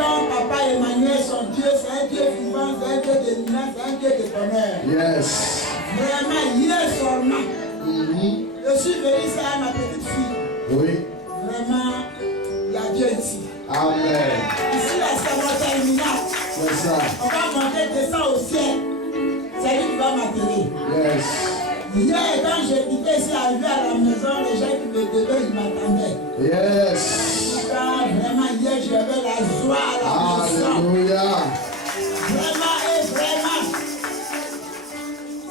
vivant, Papa Emmanuel, son Dieu, c'est un Dieu vivant, c'est un Dieu de lumière, c'est un Dieu de bonheur. Yes. Vraiment, hier seulement, je suis venu ici à ma petite fille. Oui. Vraiment, il y a Dieu ici. Amen. Ici, là, c'est mon terminal. C'est ça. On va monter, descendre au ciel. C'est lui qui va m'atteler. Yes. Hier, quand j'étais ici, arrivé à la maison, les gens qui me devaient, ils m'attendaient. Yes. Vraiment, hier, j'avais la joie à la maison. Alléluia. Vraiment et vraiment.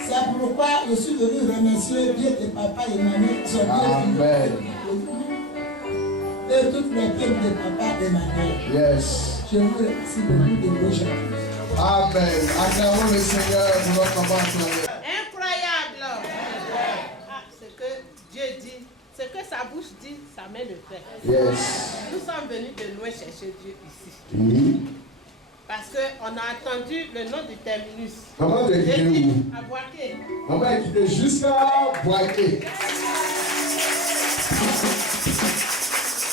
C'est pourquoi je suis venu remercier Dieu de Papa Emmanuel. Amen. Et toutes les prières de Papa Emmanuel. Yes. Je vous remercie beaucoup de vos gens. Amen. Acclamons le Seigneur pour notre commencement. Incroyable. Ah, ce que Dieu dit, ce que sa bouche dit, sa main le fait. Yes. Nous sommes venus de loin chercher Dieu ici. Oui. Parce qu'on a entendu le nom du terminus. Comment te J'ai quitter dit où? à Boaké. On va quitter jusqu'à Boaké.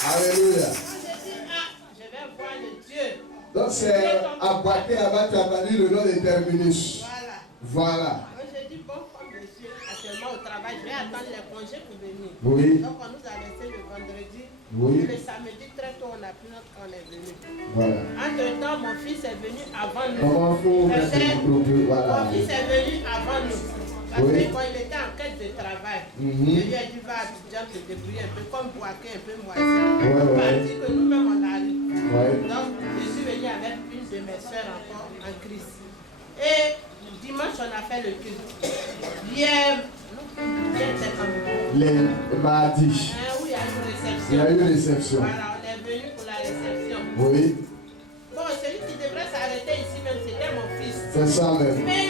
Alléluia. J'ai dit, ah, je vais voir le Dieu. Donc c'est à Boaké, là-bas, tu as entendu le nom des terminus. Voilà. Voilà. Donc j'ai dit, bon, comme je suis actuellement au travail, je vais attendre les congés pour venir. Oui. Donc on nous a laissé le vendredi. Oui. Le samedi, très tôt, on a pris notre on est venu. Voilà. Entre-temps, mon fils est venu avant nous. Comment faut Peut-être, voilà. mon fils est venu avant nous. Parce Oui. que quand il était en quête de travail, je lui ai dit, va à Abidjan te débrouiller un peu, comme Boaké, un peu moisi. Parti que nous-mêmes on arrive. Donc, je suis venu avec une de mes soeurs encore en Christ. Et dimanche, on a fait le culte. Hier, c'est comme les mardis. où il y a une réception. Il y a eu réception. Voilà, on est venu pour la réception. Oui. Bon, celui qui devrait s'arrêter ici même, c'était mon fils. C'est ça même. Mais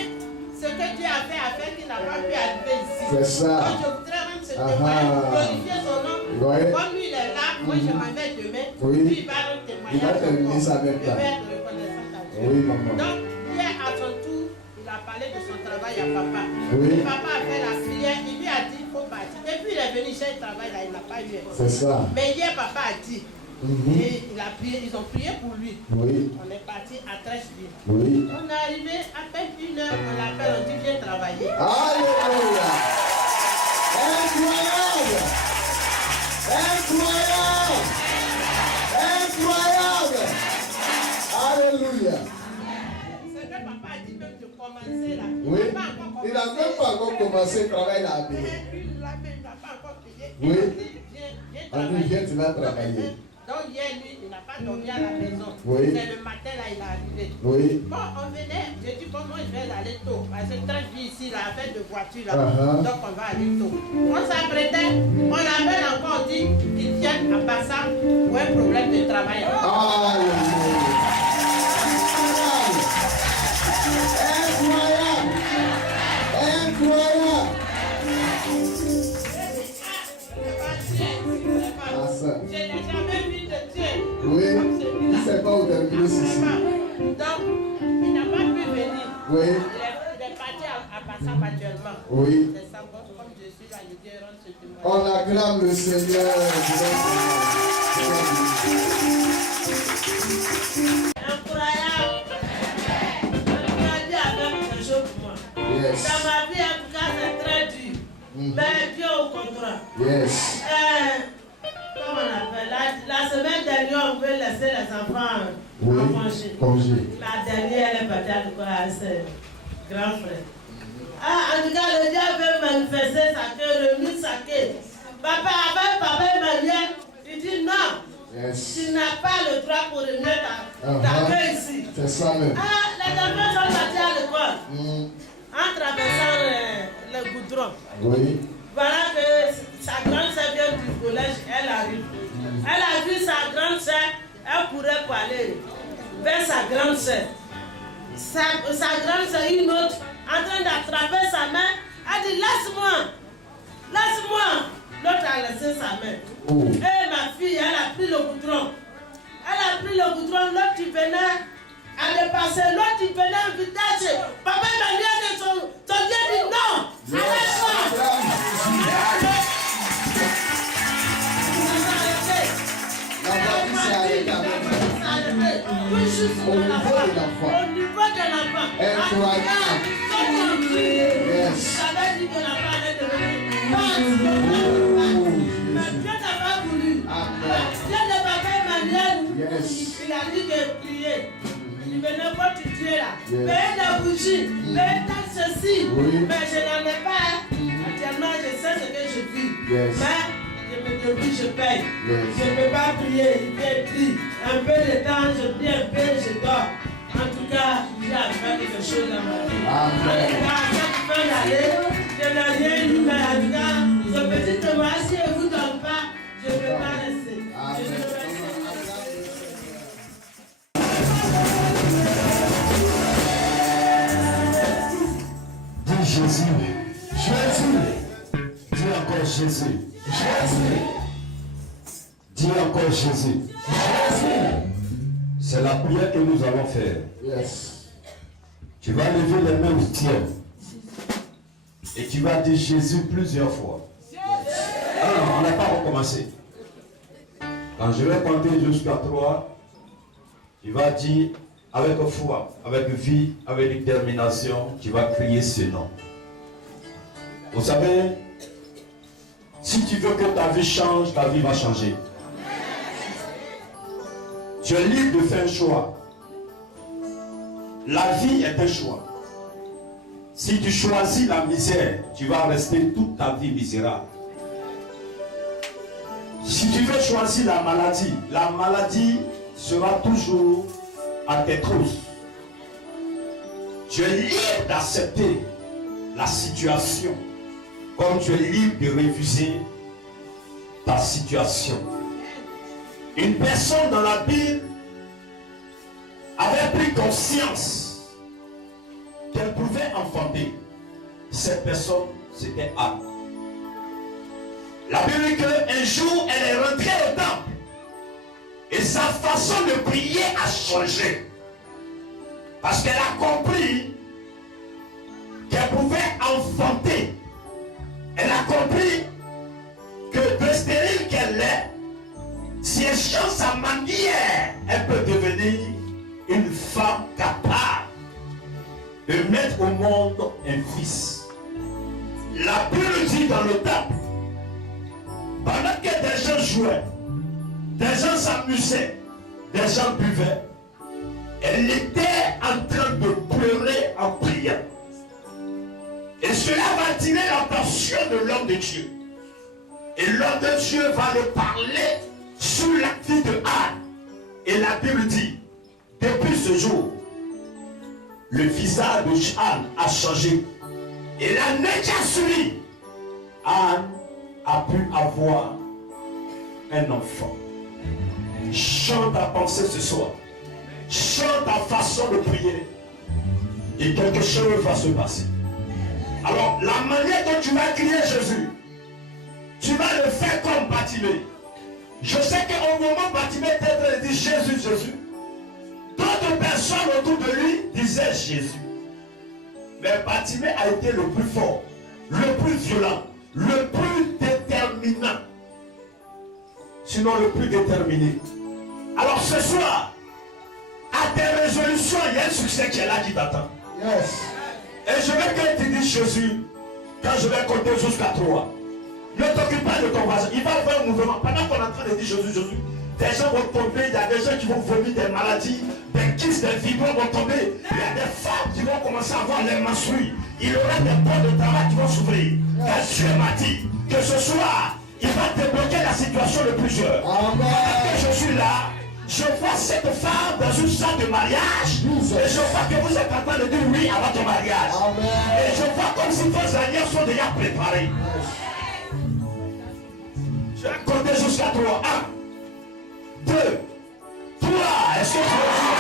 ce que Dieu a fait qu'il n'a pas pu arriver ici. C'est ça. Donc je voudrais même se témoigner pour glorifier son nom. Oui. Comme lui, il est là, moi je m'en vais demain. Oui. Lui, il va rendre témoignage. Il va terminer sa même Je part. vais être reconnaissant à Dieu. Oui, maman. Donc, hier, à son tour, il a parlé de son travail à papa. Oui. Et papa a fait la prière, il lui a dit il faut partir. Et puis il est venu chez le travail là, il n'a pas eu. C'est ça. Mais hier, papa a dit. Et il a prié, ils ont prié pour lui. Oui. On est parti à Trècheville. Oui. On est arrivé à peine 1 heure, on l'appelle, on dit viens travailler. Alléluia. Incroyable. Incroyable. Incroyable. Alléluia. C'est que papa a dit même de commencer là. Oui. Il n'a pas encore Il n'a même pas encore commencé le travail là. Il n'a pas encore payé. Oui. Il a dit viens On dit viens, tu vas travailler. Donc hier, lui, il n'a pas dormi à la maison. Oui. C'est le matin là, il est arrivé. Oui. Bon, on venait, j'ai dit bon, moi je vais aller tôt. Parce que très vite ici, la fête de voiture là. Donc on va aller tôt. On s'apprêtait, on appelle encore, on dit qu'ils viennent à Bassam pour un problème de travail. Alléluia. Incroyable. Incroyable. Je n'ai jamais vu de Dieu. Oui, il ne sait pas où terminer ici. Donc, il n'a pas pu venir. Oui. Il est parti à Bassam actuellement. Oui. C'est ça, comme je suis là, je dis rendre ce témoignage. On acclame le Seigneur. Incroyable. Dieu a fait quelque chose pour moi. Yes. Dans ma vie, en tout cas, c'est très dur. Mais Dieu au contraire. Yes. Comment on appelle la semaine dernière, on veut laisser les enfants en congé. La dernière, elle est partie à l'école à ses grands frères. En tout cas, le diable veut manifester sa queue, remis sa queue. Papa, avec papa Emmanuel, il dit non. Yes. Tu n'as pas le droit pour remettre ta queue ici. C'est ça même. Les enfants sont partis à l'école. En traversant le goudron. Oui. Voilà que sa grande sœur vient du collège, elle arrive. Elle a vu sa grande sœur, elle courait pour aller vers sa grande sœur. Sa grande sœur, une autre, en train d'attraper sa main, elle dit laisse-moi, laisse-moi. L'autre a laissé sa main. Et ma fille, elle a pris le goudron. Elle a pris le goudron, l'autre qui venait à dépasser, l'autre qui venait en vitesse. Papa Emmanuel, son Dieu dit non, arrête-moi. La voiture s'est arrêtée. toujours Au sur niveau de l'enfant. l'enfant. Au niveau de l'enfant. Incroyable. Quand on prie, Yes. ça veut dire que l'enfant allait devenir pas. Oh, Mais Jésus. Dieu n'a pas voulu. Amen. Dieu ne va pas Emmanuel. Yes. Il a dit de prier. Il venait pas te tuer là. Yes. Paye la bougie. Paye tant ceci. Oui. Mais je n'en ai pas. Actuellement, je sais ce que je vis. Yes. Mais je me débrouille, je paye. Yes. Je ne peux pas prier. Il vient prier. Un peu de temps, je prie un peu, je dors. En tout cas, Dieu a fait quelque chose dans ma vie. Amen. En tout cas, à chaque fin d'année, je n'ai rien eu, mais en tout cas, ce petit témoin, si je ne vous donne pas, je ne peux pas rester. Je ne peux pas rester. Dis Jésus. Jésus. Dis encore Jésus. Jésus. Dis encore Jésus. Jésus. C'est la prière que nous allons faire. Yes. Tu vas lever les mains au ciel. Et tu vas dire Jésus plusieurs fois. Alors, on n'a pas recommencé. Quand je vais compter jusqu'à 3, tu vas dire avec foi, avec vie, avec détermination, tu vas crier ce nom. Vous savez, si tu veux que ta vie change, ta vie va changer. Tu es libre de faire un choix. La vie est un choix. Si tu choisis la misère, tu vas rester toute ta vie misérable. Si tu veux choisir la maladie sera toujours à tes trousses. Tu es libre d'accepter la situation, comme tu es libre de refuser ta situation. Une personne dans la Bible avait pris conscience qu'elle pouvait enfanter. Cette personne, c'était Anne. La Bible dit qu'un jour, elle est rentrée au temple et sa façon de prier a changé. Parce qu'elle a compris qu'elle pouvait enfanter. Elle a compris que de stérile qu'elle est, si elle change sa manière, elle peut devenir une femme capable de mettre au monde un fils. La Bible dit dans le temple, pendant que des gens jouaient, des gens s'amusaient, des gens buvaient, elle était en train de pleurer en priant. Et cela va attirer l'attention de l'homme de Dieu. Et l'homme de Dieu va le parler sur la vie de Anne. Et la Bible dit, depuis ce jour, le visage de Anne a changé. Et la nuit qui a suivi, Anne a pu avoir un enfant. Chante ta pensée ce soir. Chante ta façon de prier. Et quelque chose va se passer. Alors, la manière dont tu vas crier Jésus, tu vas le faire comme Bartimée. Je sais qu'au moment Bartimée était en train de dire Jésus, Jésus, d'autres personnes autour de lui disaient Jésus. Mais Bartimée a été le plus fort, le plus violent, le plus déterminant. Sinon le plus déterminé. Alors ce soir, à tes résolutions, il y a un succès qui est là qui t'attend. Yes. Et je veux que tu dises Jésus, quand je vais compter jusqu'à 3. Ne t'occupe pas de ton voisin. Il va faire un mouvement. Pendant qu'on est en train de dire Jésus, Jésus, des gens vont tomber. Il y a des gens qui vont vomir des maladies, des kystes, des fibromes vont tomber. Il y a des femmes qui vont commencer à avoir les menstrues. Il y aura des points de travail qui vont s'ouvrir. Et Dieu m'a dit que ce soir, il va débloquer la situation de plusieurs. Amen. Pendant que je suis là, je vois cette femme dans une salle de mariage. Et je vois que vous êtes en train de dire oui à votre mariage. Amen. Et je vois comme si vos alliances sont déjà préparées. Je vais compter jusqu'à 3. 1, 2, 3. Est-ce que tu veux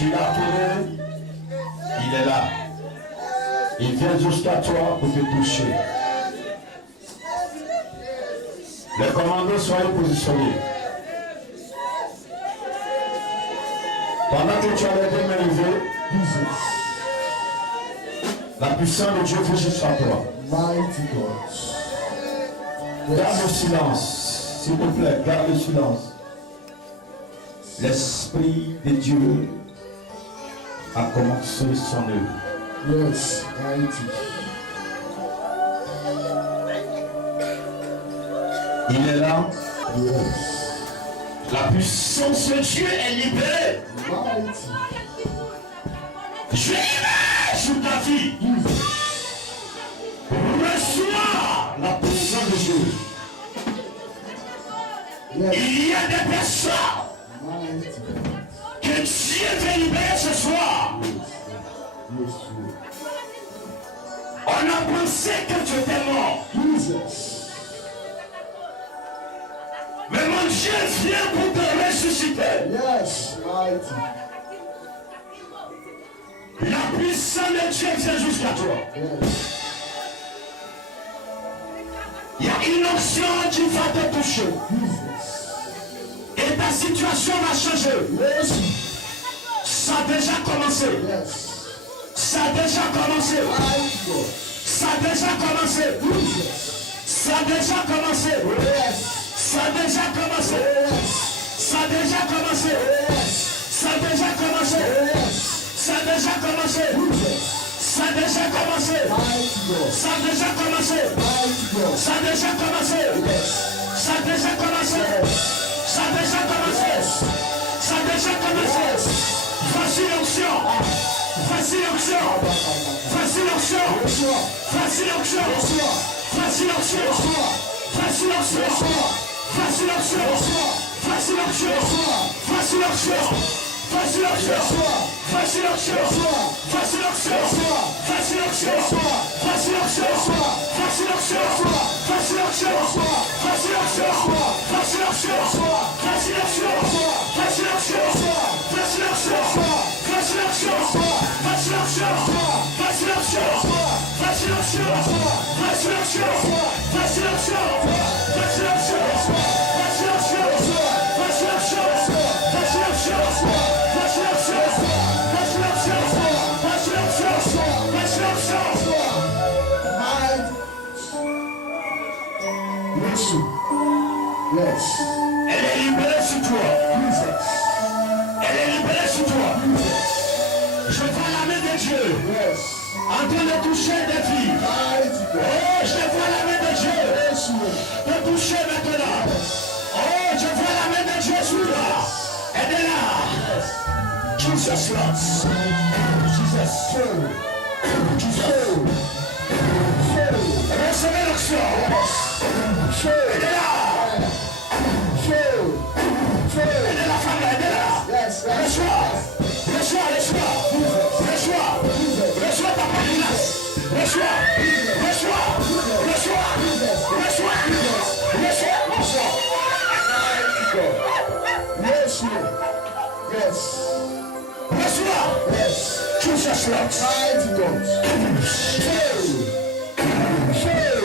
Tu l'as appelé, il est là. Il vient jusqu'à toi pour te toucher. Les commandos, soyez positionnés. Pendant que tu as les deux mains levées, la puissance de Dieu vient jusqu'à toi. Mighty God. Garde le silence, s'il te plaît, garde le silence. L'Esprit de Dieu a commencé son œuvre. Yes, mighty. Il est là. Yes. La puissance de Dieu est libérée. Mighty. Je libère sur ta vie. Reçois la puissance de Dieu. Yes. Il y a des personnes Mighty. que Dieu veut libérer ce soir. Yes, On a pensé que tu étais mort. Jesus. Mais mon Dieu vient pour te ressusciter. Yes, mighty. La puissance de Dieu vient jusqu'à toi. Yes. Il y a une option qui va te toucher. Jesus. Et ta situation va changer. Yes. Ça a déjà commencé. Yes. Ça a déjà commencé. Mighty God. Ça a déjà commencé. Jesus. Ça a déjà commencé. Yes. Ça a déjà commencé. Yes. Ça a déjà commencé. Yes. Ça a déjà commencé. Yes. Ça a déjà commencé. Jesus. Ça a déjà commencé. Mighty God. Ça a déjà commencé. Mighty God. Ça a déjà commencé. Yes. Ça a déjà commencé. Ça a déjà commencé. Ça a déjà commencé. Voici l'onction. Voici l'onction. Voici l'onction. Yeshua. Voici l'onction. Yeshua. Voici l'onction. Yeshua. Voici l'onction. Yeshua. Voici l'onction. Yeshua. Voici l'onction. Yeshua. Voici l'onction. Voici l'onction. Yeshua. Voici l'onction. Yeshua. Voici l'onction. Yeshua. Voici l'onction. Yeshua. Voici l'onction. Yeshua. Voici l'onction. Yeshua. Voici l'onction. Yeshua. Voici l'onction. Yeshua. Voici l'onction. Yeshua. Voici l'onction. Yeshua. Voici l'onction. Yeshua. Voici l'onction. Yeshua. Voici l'onction. Yeshua. Voici l'onction. Voici l'onction. Voici l'onction. Voici l'onction. Voici l'onction. Voici l'onction. Voici l'onction. Voici l'onction. Voici l'onction. Voici l'onction. Voici l'onction. Voici l'onction. Voici l'onction. Yeshua. Yes. Elle est libérée sur toi. Jesus. Elle est libérée sur toi. Je vois la main de Dieu Yes. en train de toucher des filles. Mighty God. Oh, je vois la main de Dieu Yeshua. te toucher maintenant. Oh, je vois la main de Dieu sur toi. Elle est là. Jesus Lord. Jesus. Jesus. Recevez l'action. Elle est là. Elle est la femme, elle est là. Yes. Reçois. Reçois, reçois. Reçois. Reçois ta grâce. Reçois. Reçois. Reçois. Reçois. Reçois. Reçois. Yeshua. Yes. Reçois. Yes. Jesus Lord. Mighty God.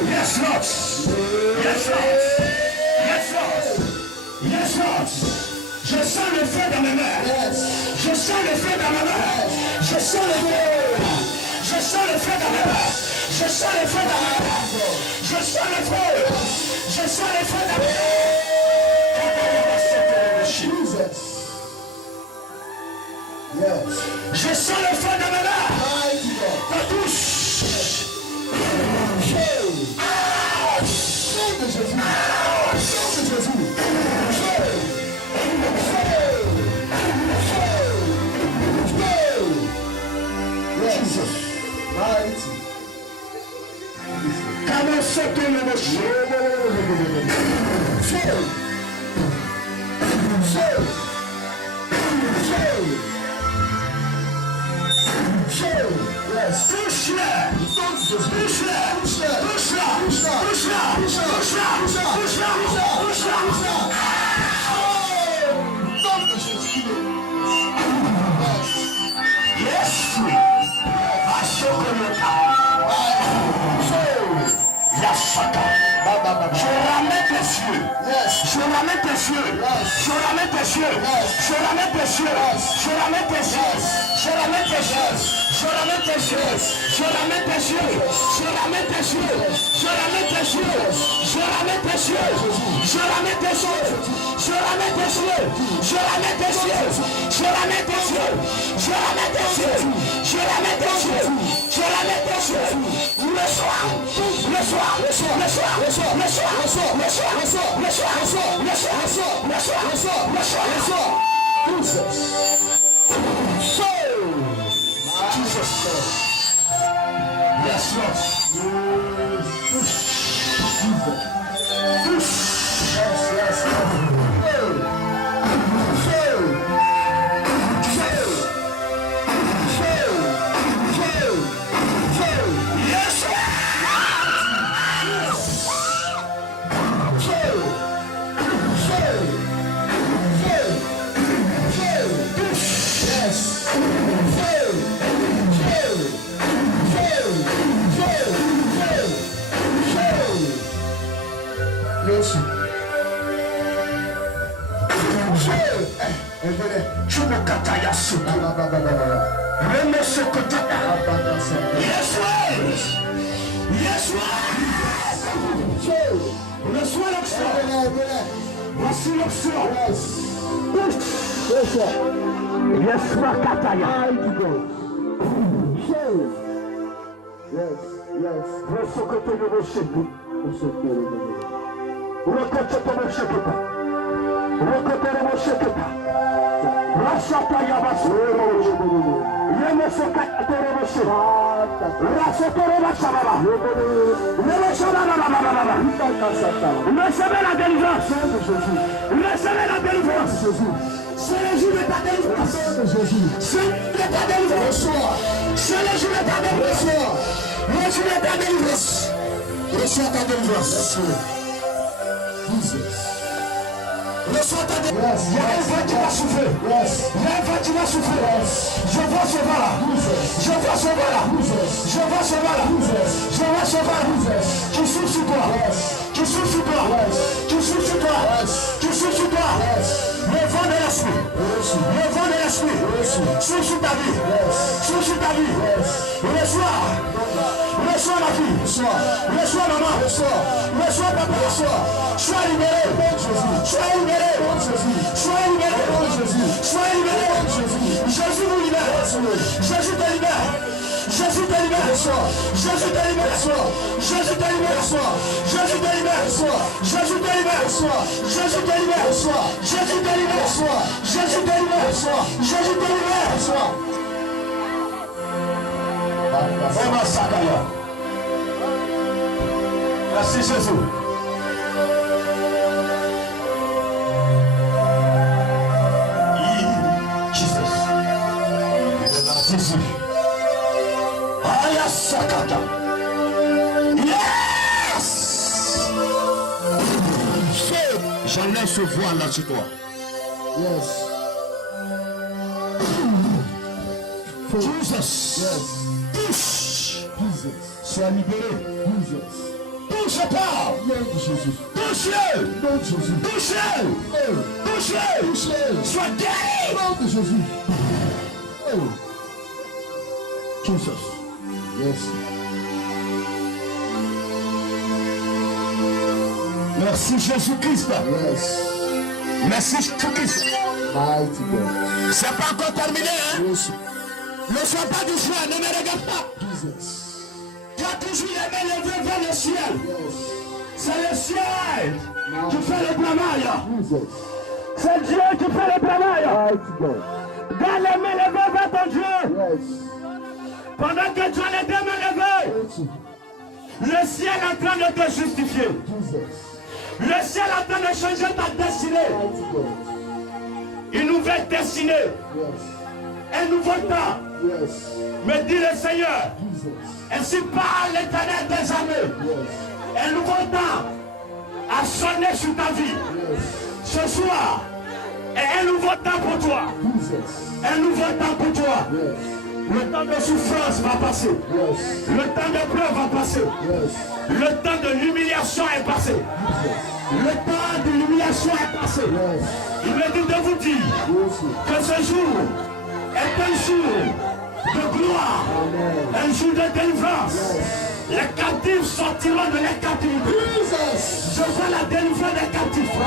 Yes, Lord. Yes, Lord. Yes, Lord. Yes, Lord. Je sens le feu dans mes mains. Yes. Je sens le feu dans mes mains. Je sens le feu. Je sens le feu dans mes mains. Je sens le feu dans mes mains. Je sens le feu. Je sens le feu dans mes mains. Jesus. Yes. Je sens le feu dans mes mains. Mighty God. Ta touche. Sang de Jésus. Sang de Jésus. Jesus. Mighty. Comment sauter le monsieur? Yes. Touche-le! Touche-le! Touche-le! Touche-le! Touche-le! Touche-le! Touche-le! Touche-le! Nom de Jésus. Yes. esprit, je ramène tes cieux. Je ramène tes cieux. Je ramène tes cieux. Je ramène tes cieux. Je ramène tes cieux. Je ramène tes cieux. Je ramène tes cieux. Je ramène tes cieux. Je ramène tes cieux. Je ramène tes cieux. Je ramène tes cieux. Je ramène tes cieux. Je ramène tes cieux. Je ramène tes cieux. Je ramène tes cieux. Je ramène tes cieux. Je ramène tes cieux. Je ramène tes cieux. Le soir, le soir, le soir, le soir, le soir, le soir, le soir, le soir, le soir, le soir, le soir, le soir, le soir, le soir, le soir, le soir, le soir. Jesus. Jesus. Yes, Lord. Recevez la délivrance. Recevez la délivrance. C'est le jour de ta délivrance. C'est le ta délivrance. C'est le jour de ta délivrance. Le jour de ta délivrance. Reçois ta délivrance. Reçois ta délivrance. Il y a un vent qui va souffler. Il y a un vent qui va souffler. Je vois ce vent là. Je vois ce vent là. Je vois ce vent là. Je vois ce vent là. Qui souffle sur toi. Qui souffle sur toi. Qui souffle sur toi. Qui souffle sur toi. Le vent de l'esprit. Le vent de l'esprit. Souffle sur ta vie. Souffle sur ta vie. Reçois. Reçois ma fille. Reçois maman. Reçois papa. Sois libéré. Sois libéré. Sois libéré. Sois libéré. Jésus vous libère. Jésus te libère. Jésus te libère. Jésus te libère. Jésus te libère. Jésus te libère. Jésus te libère. Jésus te libère. Jésus te libère. Jésus te libère. Jésus te libère. Merci Jésus. Jésus. Aya Sakata. Yes! J'enlève ce voile là sur toi. Yes. Jesus. Yes. Touche. Jesus. Sois libéré. Jesus. Touche-toi. Nom de Jésus. Touche-le. Nom de Jésus. Touche-le. Touche-le. Touche-le. Sois guéri. Nom de Jésus. Oh. Jesus. Yes. Merci Jésus-Christ. Yes. Merci Jésus-Christ. Mighty God. C'est pas encore terminé, hein? Yes. Ne sois pas du choix, ne me regarde pas. Jesus. Tu as toujours les mains levées vers le ciel. Yes. C'est le ciel qui fait le travail. Jesus. C'est Dieu qui fait le travail. Mighty God. Garde les mains levées vers ton Dieu. Yes. Pendant que tu as les deux mains levées, Thank you. le ciel est en train de te justifier. Jesus. Le ciel est en train de changer ta destinée. Mighty God. Une nouvelle destinée. Yes. Un nouveau temps. Yes. Me dit le Seigneur. Jesus. Ainsi parle l'Éternel des armées. Yes. Un nouveau temps a sonné sur ta vie. Yes. Ce soir est un nouveau temps pour toi. Jesus. Un nouveau temps pour toi. Yes. Le temps de souffrance va passer. Le temps de pleurs va passer. Le temps de l'humiliation est passé. Le temps de l'humiliation est passé. Il me dit de vous dire que ce jour est un jour de gloire, un jour de délivrance. Les captifs sortiront de les captivité. Je vois la délivrance des captifs.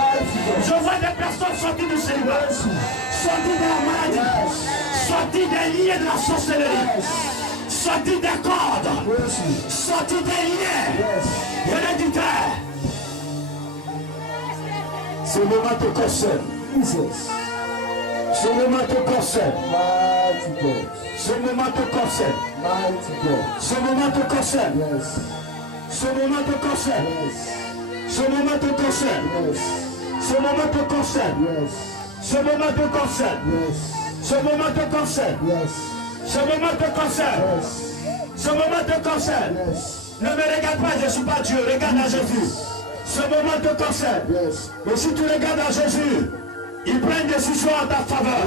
Je vois des personnes sorties du célibat, sorties de la maladie, sorties des liens de la sorcellerie, sorties des cordes, sorties des liens héréditaires. Ce moment te concerne. Ce moment te concerne. Ce moment te concerne. Ce moment te concerne. Ce moment te concerne. Ce moment te concerne. Ce moment te concerne. Ce moment te concerne. Ce moment te concerne. Ce moment te concerne. Ce moment te concerne. Ne me regarde pas, je ne suis pas Dieu. Regarde à Jésus. Ce moment te concerne. Et si tu regardes à Jésus, il prend une décision en ta faveur.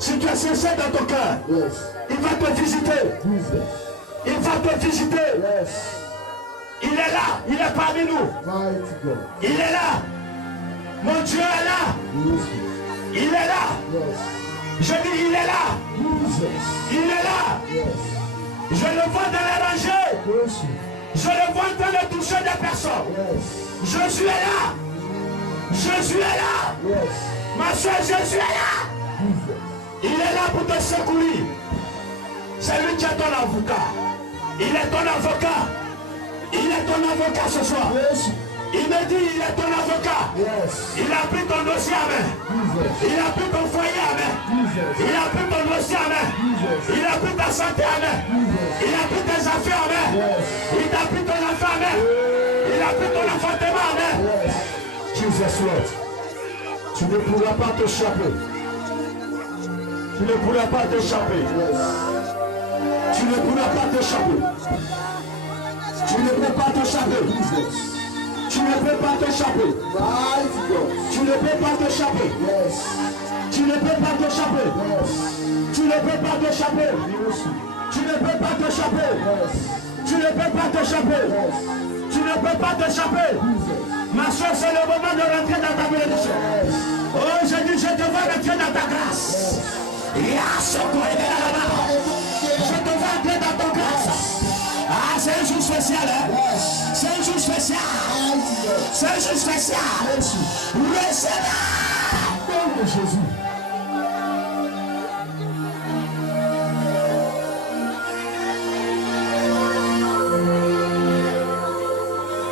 Si tu es sincère dans ton cœur, il va te visiter. Il va te visiter. Il est là. Il est parmi nous. Il est là. Mon Dieu est là. Il est là. Je dis, il est là. Il est là. Je le vois dans les rangées. Je le vois en train de toucher des personnes. Je suis là. Je suis là. Ma soeur, je suis là. Il est là pour te secourir. C'est lui qui est ton avocat. Il est ton avocat. Il est ton avocat ce soir. Il me dit, il est ton avocat. Il a pris ton dossier à main. Il a pris ton foyer à main. Il a pris ton dossier à main. Il a pris ta santé à main. Il a pris tes affaires à main. Il t'a pris ton enfant à main. Il a pris ton enfantement à main. Jesus Lord. Tu ne pourras pas t'échapper. Tu ne pourras pas t'échapper. Tu ne pourras pas t'échapper. Tu ne peux pas t'échapper. Tu ne peux pas t'échapper. Tu ne peux pas t'échapper. Tu ne peux pas t'échapper. Tu ne peux pas t'échapper. Tu ne peux pas t'échapper. Tu ne peux pas t'échapper. Tu ne peux pas t'échapper. Ma soeur, c'est le moment de rentrer dans ta bénédiction. Oh, je dis, je te vois rentrer dans ta grâce. Je te vois entrer dans ta grâce. Ah, c'est un jour spécial, hein? C'est un jour spécial. C'est un jour spécial. Le Seigneur. Nom de Jésus.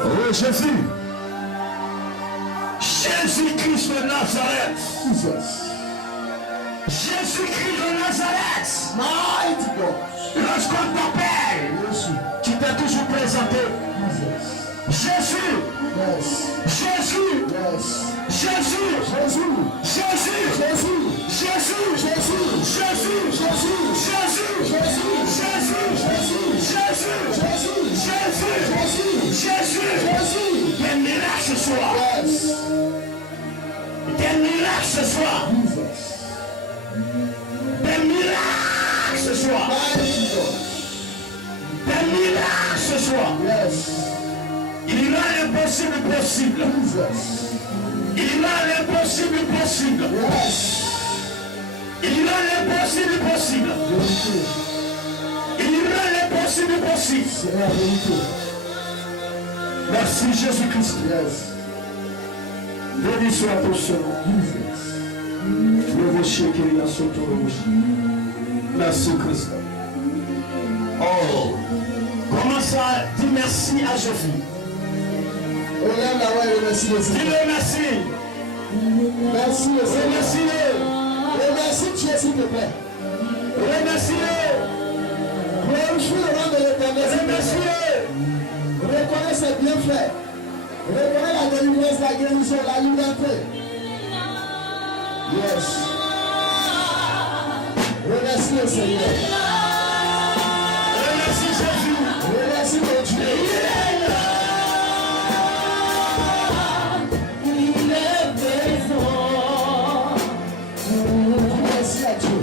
Oh, Jésus. Jésus-Christ de Nazareth. Jésus-Christ de Nazareth. Lorsqu'on t'appelle, tu t'es toujours présenté. Jésus. Jésus. Jésus. Jésus. Jésus. Jésus. Jésus. Jésus. Jésus. Jésus. Jésus. Jésus. Jésus. Jésus. Jésus. Jésus. Des miracles ce soir. Des miracles ce soir. Des miracles ce soir. Des miracles ce soir. Il rend l'impossible possible. Il rend l'impossible possible. Il rend l'impossible possible. Il rend l'impossible possible. Merci Jésus-Christ. Béni soit ton Seigneur. Merci Christ. Oh, commence à dire merci à Jésus. Dis-le merci. Merci, Remercie-le. remercie Dieu s'il te plaît. Remercie-le. Glorifie le nom de l'Éternel. Remercie-le. Reconnais ses bienfaits. Reconnais la délivrance, la guérison, la liberté. Yes. Remercie le Seigneur. Remercie Jésus. Remercie mon Dieu. Merci à Dieu.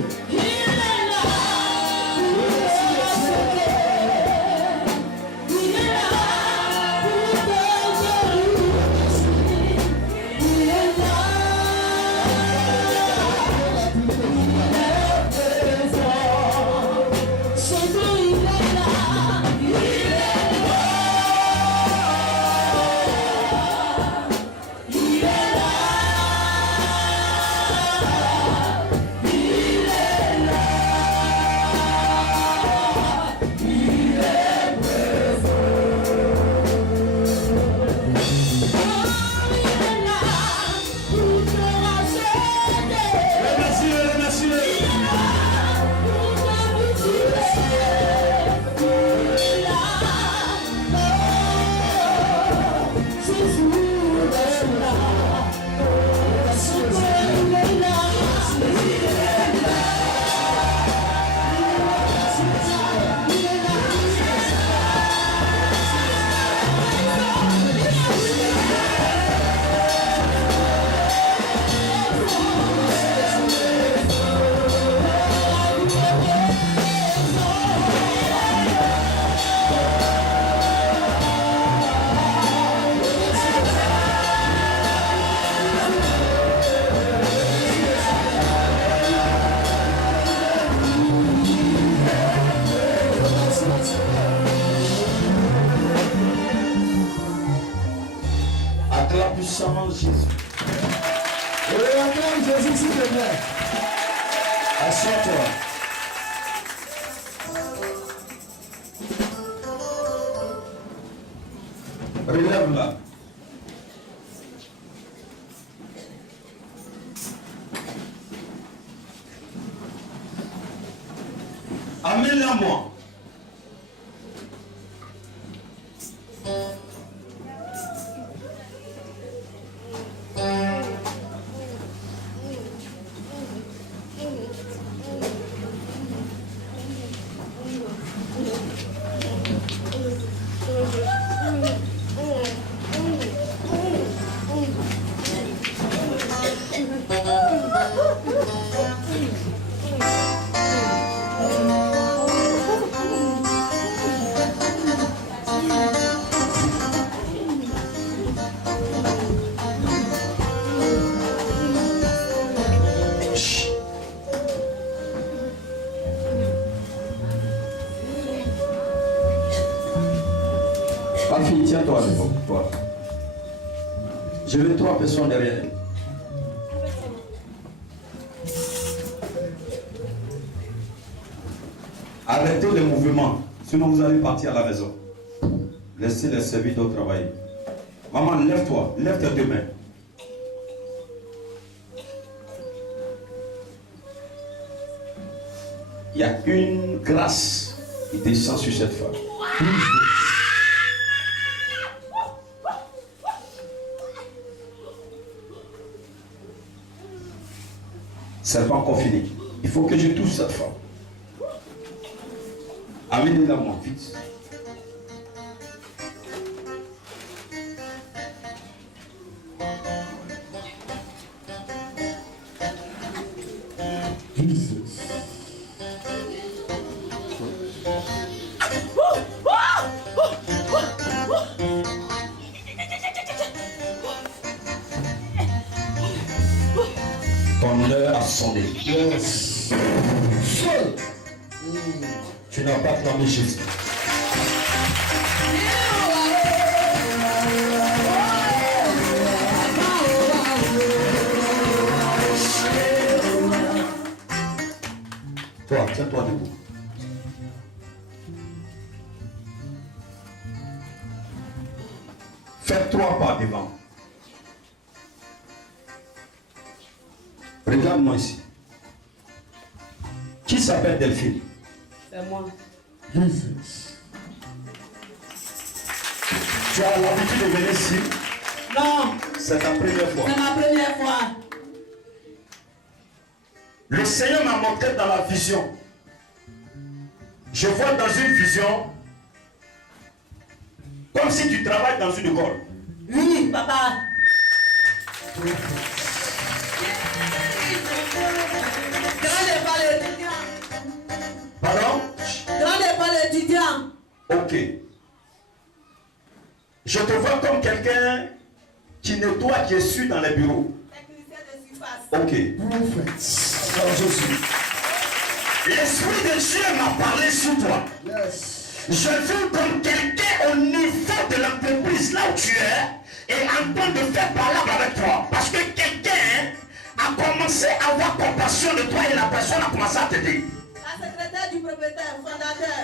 puissamment Jésus. Et acclame Jésus s'il te plaît. Assois-toi. Relève-la. Amène-la moi. Ma fille, tiens-toi devant toi. Je veux 3 personnes derrière elle. Arrêtez les mouvements, sinon vous allez partir à la maison. Laissez les serviteurs travailler. Maman, lève-toi, lève tes 2 mains. Il y a une grâce qui descend sur cette femme. C'est pas encore fini. Il faut que je touche cette femme. Amenez-la moi, vite. Ton heure a sonné. Yes. Tu n'as pas clamé Jésus. Toi, tiens-toi debout. Fais-toi pas devant. Regarde-moi ici. Qui s'appelle Delphine? C'est moi. Jesus. Tu as l'habitude de venir ici? Non, C'est ta première fois. c'est ma première fois. Le Seigneur m'a montré dans la vision. Je vois dans une vision comme si tu travailles dans une école. Oui, papa. Grande école étudiant. Pardon? Grande école étudiant. Ok. Je te vois comme quelqu'un qui nettoie, qui est su dans les bureaux. Technicien de surface. Ok. Prophets. Dans Jésus. L'Esprit de Dieu m'a parlé sur toi. Yes. Je veux comme quelqu'un au niveau de l'entreprise, là où tu es, et en train de faire parler avec toi. Parce que quelqu'un a commencé à avoir compassion de toi et la personne a commencé à t'aider. La secrétaire du propriétaire, fondateur.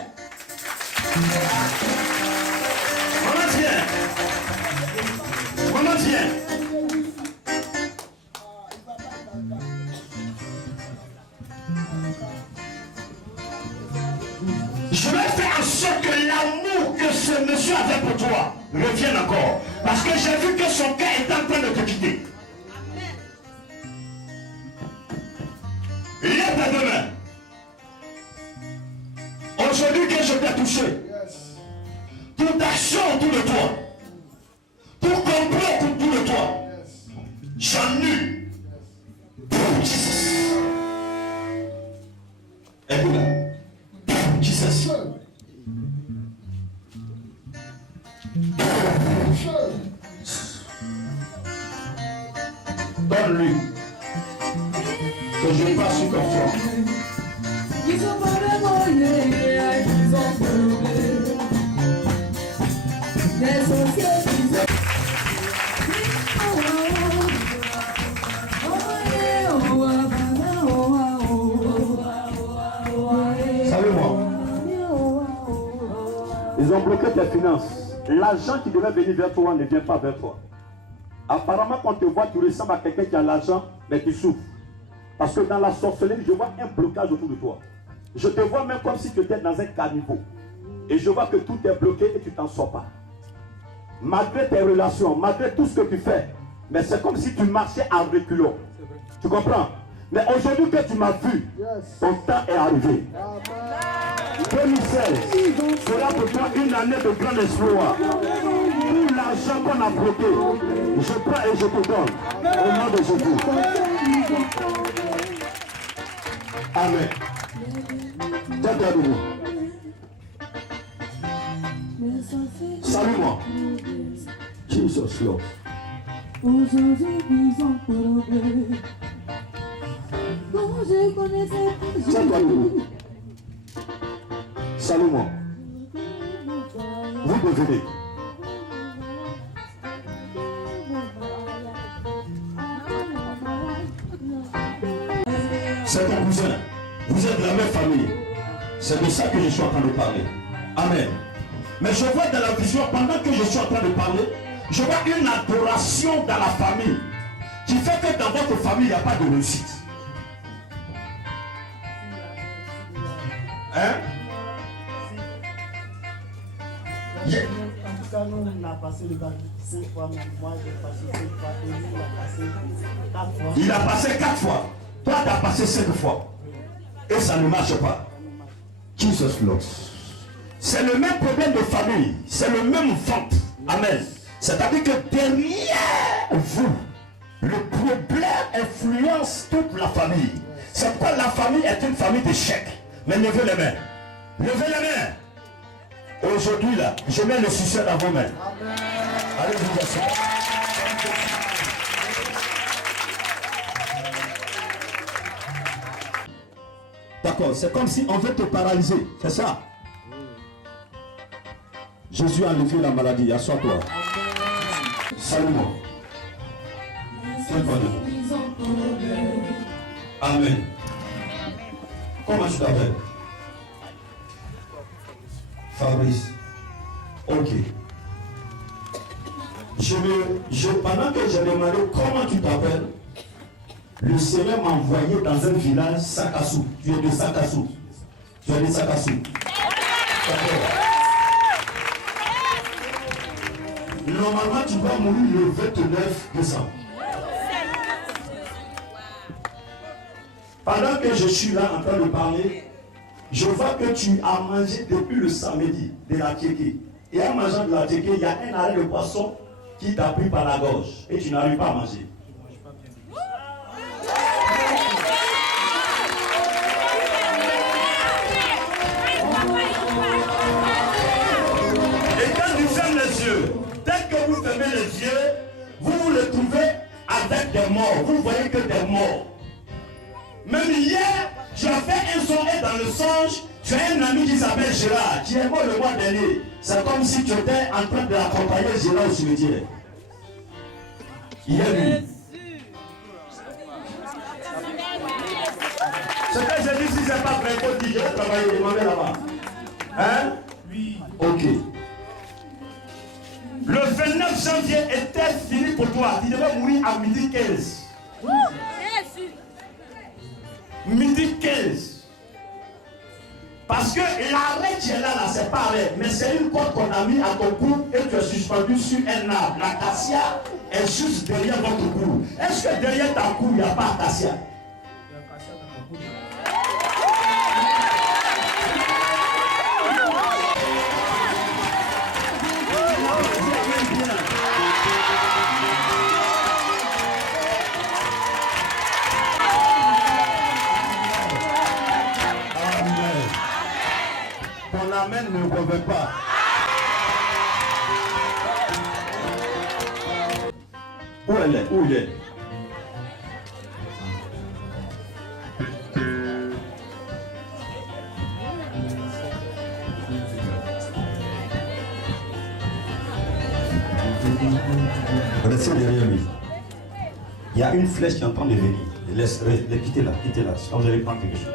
Maman, viens. Maman, viens. Je vais faire en sorte que l'amour que ce monsieur avait pour toi revienne encore. Parce que j'ai vu que son cœur est en train de te quitter. Lève tes 2 mains. Aujourd'hui que je t'ai touché, Yes. toute action autour de toi, tout complot autour de toi, Yes. j'annule. Écoute-là. Jesus. Seul. Seul. Donne-lui que je passe sur ton front. Ils ont pas de moyens, ils ont trouvé des sociétés. Ils ont bloqué tes finances. L'argent qui devait venir vers toi ne vient pas vers toi. Apparemment, quand tu te vois, tu ressembles à quelqu'un qui a l'argent, mais tu souffres. Parce que dans la sorcellerie, je vois un blocage autour de toi. Je te vois même comme si tu étais dans un caniveau. Et je vois que tout est bloqué et tu t'en sors pas. Malgré tes relations, malgré tout ce que tu fais, mais c'est comme si tu marchais en reculons. Tu comprends? Mais aujourd'hui que tu m'as vu, ton temps est arrivé. 2016 sera pour toi une année de grand espoir. Tout l'argent qu'on a bloqué, je prends et je te donne. Au nom de Jésus. Amen. Salut-moi. Jesus Lord. Salut-moi. Vous devenez. C'est ton cousin. Vous êtes de la même famille. C'est de ça que je suis en train de parler. Amen. Mais je vois dans la vision, pendant que je suis en train de parler, je vois une adoration dans la famille qui fait que dans votre famille, il n'y a pas de réussite. Hein? Yeah. En tout cas, nous, on a passé le bac 5 fois, mais moi, j'ai passé 5 fois, et lui, il a passé 4 fois. Il a passé 4 fois. Toi, tu as passé 5 fois. Et ça ne marche pas. Jesus Lord. C'est le même problème de famille. C'est le même ventre. Amen. C'est-à-dire que derrière vous, le problème influence toute la famille. C'est pourquoi la famille est une famille d'échecs. Mais levez les mains. Levez les mains. Aujourd'hui, là, je mets le succès dans vos mains. Allez, vous asseoir. D'accord, c'est comme si on veut te paralyser. C'est ça. Jésus a enlevé la maladie. Assois-toi. Salut-moi. Amen. Comment tu t'appelles? Fabrice. Ok. Pendant que j'ai demandé comment tu t'appelles, le Seigneur m'a envoyé dans un village Sakassou. Tu es de Sakassou. Tu es de Sakassou. Normalement, tu vas mourir le 29 décembre. Pendant que je suis là en train de parler, je vois que tu as mangé depuis le samedi de la tchéké. Et en mangeant de la tchéké, il y a un arrêt de poisson qui t'a pris par la gorge. Et tu n'arrives pas à manger. Et quand tu fermes les yeux, dès que vous fermez les yeux, vous vous retrouvez avec des morts. Vous voyez que des morts. Même hier, tu as fait un son et dans le songe, tu as un ami qui s'appelle Gérard, qui est mort le mois dernier. C'est comme si tu étais en train de l'accompagner Gérard au cimetière. Hier nuit. Ce que je dis, si c'est pas vrai, faut dire, je vais travailler, demander là-bas. Hein? Oui. Ok. Le 29 janvier était fini pour toi. Tu devais mourir à midi 15. Midi 15. Parce que l'arrêt qui est là, c'est pas arrêt, mais c'est une corde qu'on a mis à ton cou et tu es suspendu sur un arbre. L'acacia est juste derrière votre cou. Est-ce que derrière ta cou, il n'y a pas acacia? Amen ne revient pas. Où elle est? Où il est? Restez derrière lui. Il y a une flèche qui est en train de venir. Quittez-la, quittez-la. Sinon vous allez prendre quelque chose.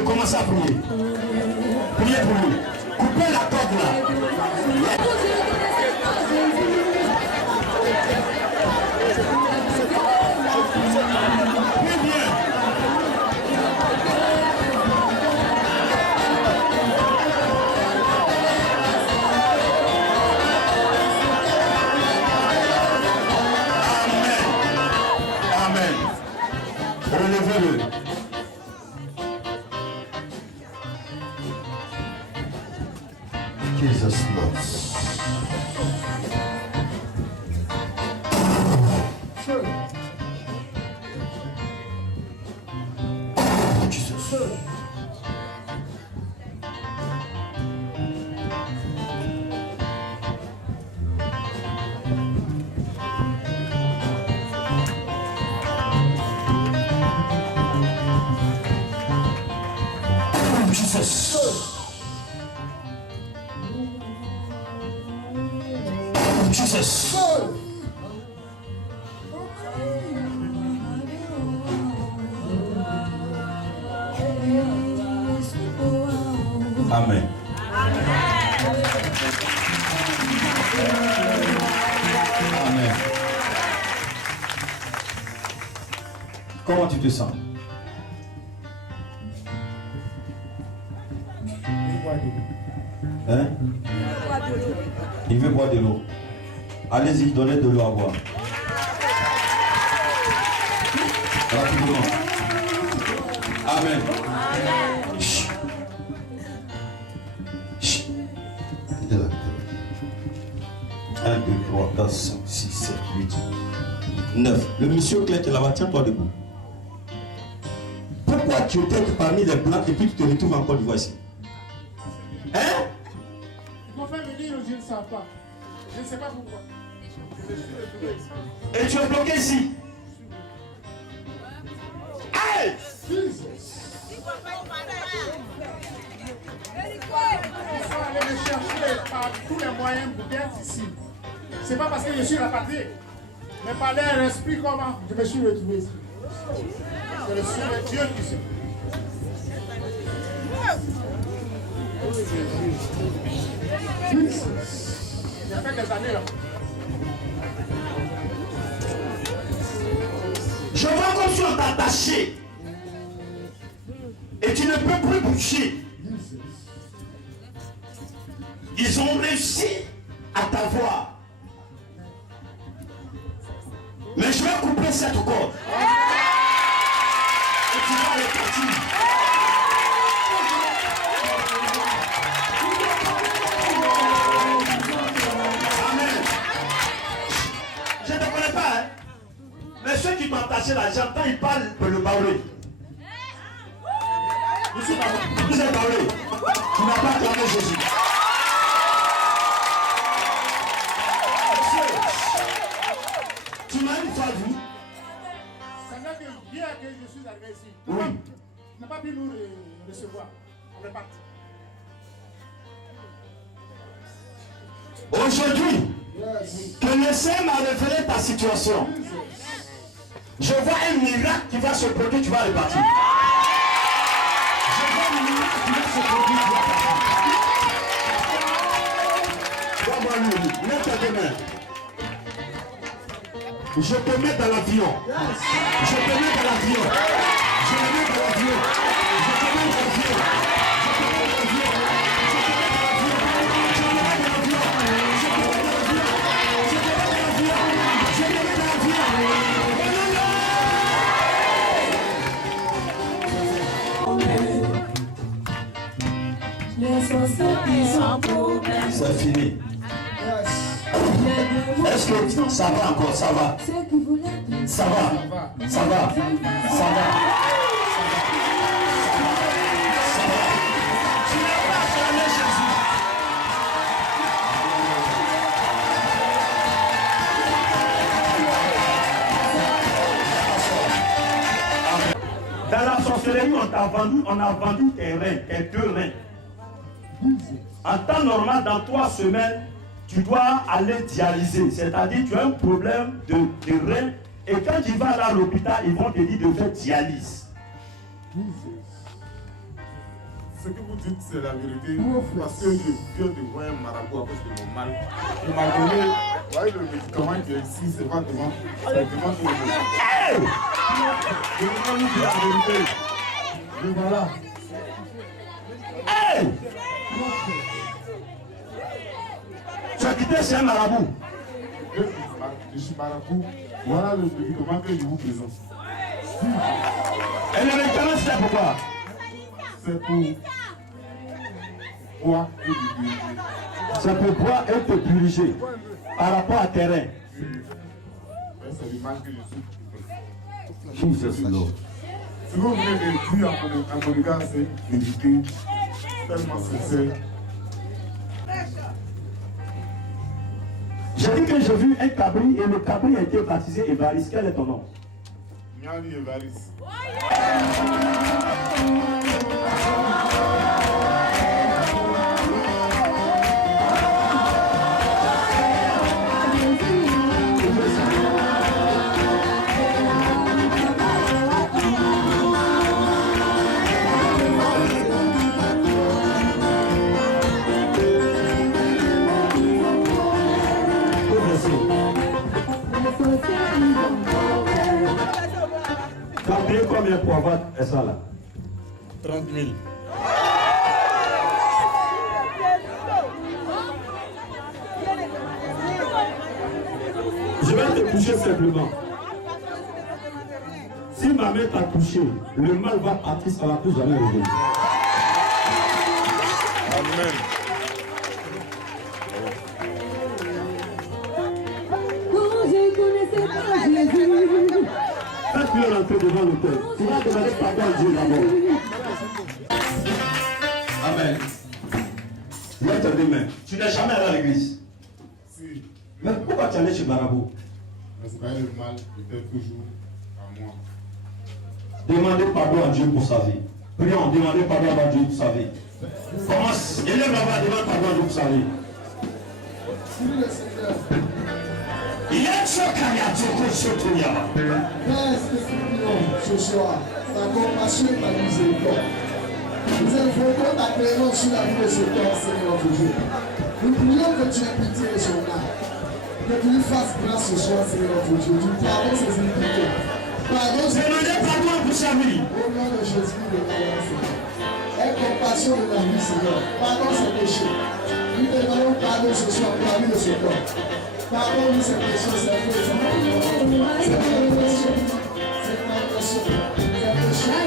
Revenez, commencez à prier. Priez pour lui. Coupez la corde là. Très bien. Amen. Relevez-le. Jesus loves. Jesus. Jesus. Amen. Amen. Comment tu te sens? Hein? Il veut boire de l'eau. Allez-y, donnez de l'eau à boire. Rapidement. Amen. Chut. Chut. 1, 2, 3, 4, 5, 6, 7, 8, 9. Le monsieur Claire qui est là-bas, tiens-toi debout. Pourquoi tu étais parmi les blancs et puis tu te retrouves en Côte d'Ivoire ici? Hein? Ils m'ont fait venir, je ne sais pas. Je ne sais pas pourquoi. Je suis retrouvé ici. Et tu es bloqué ici? Hey! Ils sont allés me chercher par tous les moyens pour être ici. C'est pas parce que je suis rapatrié, mais par leur esprit comment je me suis retrouvé ici. C'est le Seigneur Dieu qui sait. Il y a fait des années là. Je vois comme si on t'a attaché. Et tu ne peux plus bouger. Ils ont réussi à t'avoir. Mais je vais couper cette corde. Et tu vas aller partir. Amen. Je ne te connais pas, hein? Mais ceux qui m'ont attaché là, j'entends, ils parlent de le baoulé. Vous êtes baoulé. Tu n'as pas acclamé Jésus. Tu m'as une fois vu? C'est là que hier que je suis arrivé ici. Oui. Tu n'as pas pu nous recevoir. On est parti. Aujourd'hui, que le Seigneur m'a révélé ta situation. Je vois un miracle qui va se produire, tu vas repartir. Je vois un miracle qui va se produire, tu vas repartir. Vois-moi lui, mets tes deux mains. Je te mets dans l'avion. Je te mets dans l'avion. Je te mets dans l'avion. Je te mets dans l'avion. C'est fini. Est-ce que ça va encore? Ça va. Ça va. Ça va. Ça va. Tu n'as pas acclamé Jésus. Dans la sorcellerie, on a vendu tes reins, tes deux reins. En temps normal, dans 3 semaines, tu dois aller dialyser. C'est-à-dire tu as un problème de rein. Et quand tu vas à l'hôpital, ils vont te dire de faire dialyse. Ce que vous dites, c'est la vérité. Parce que je viens de voir un marabout à cause de mon mal. Il m'a donné, vous voyez, le médicament qui est ici, c'est pas devant. C'est devant tout le monde. Je vais vous dire la vérité. Et voilà. Hey! Tu as quitté chez un marabout. Je suis marabout. Voilà le médicament que je vous présente. Et le médicament, c'est pourquoi? C'est pour boire et te purifier. C'est pour boire et te purifier par rapport à tes reins. C'est le mal que je souffre. Jesus Lord. Si vous venez de dire à mon égard, c'est une vérité tellement sincère. J'ai dit que j'ai vu un cabri et le cabri a été baptisé Évariste. Quel est ton nom? Nyali Évariste. Tu as payé combien pour avoir ça là? 30 000. Je vais te toucher simplement. Si ma main t'a touché, le mal va partir, ça ne va plus jamais revenir. Amen. Quand je connaissais pas Jésus, Faites-le rentrer devant l'autel. Tu vas demander pardon à Dieu d'abord. Amen. Lève tes deux mains. Tu n'es jamais allé à l'église. Si, Mais pourquoi tu es allé chez Marabout? mais c'est pas le mal, peut-être toujours à moi. Demandez pardon à Dieu pour sa vie. Prions, demandez pardon à Dieu pour sa vie. Commence. Élève là-bas, demande pardon à Dieu pour sa vie. Il y a Père, ce soir, ta compassion et ta miséricorde. Nous invoquons ta clémence sur la vie de ce Père, Seigneur notre Dieu. Nous prions que tu aies pitié de son âme. Que tu lui fasses grâce ce soir, Seigneur notre Dieu. Tu pardonnes ses iniquités. Pardonne ses demandez pardon pour sa vie. Au nom de Jésus de Nazareth, Seigneur. Aie compassion de la vie, Seigneur. Pardonne ses péchés. Nous te demandons pardon ce soir pour la vie de ce corps. Pardonne ses péchés, ses fautes, ses transgressions, ses transgressions, ses péchés.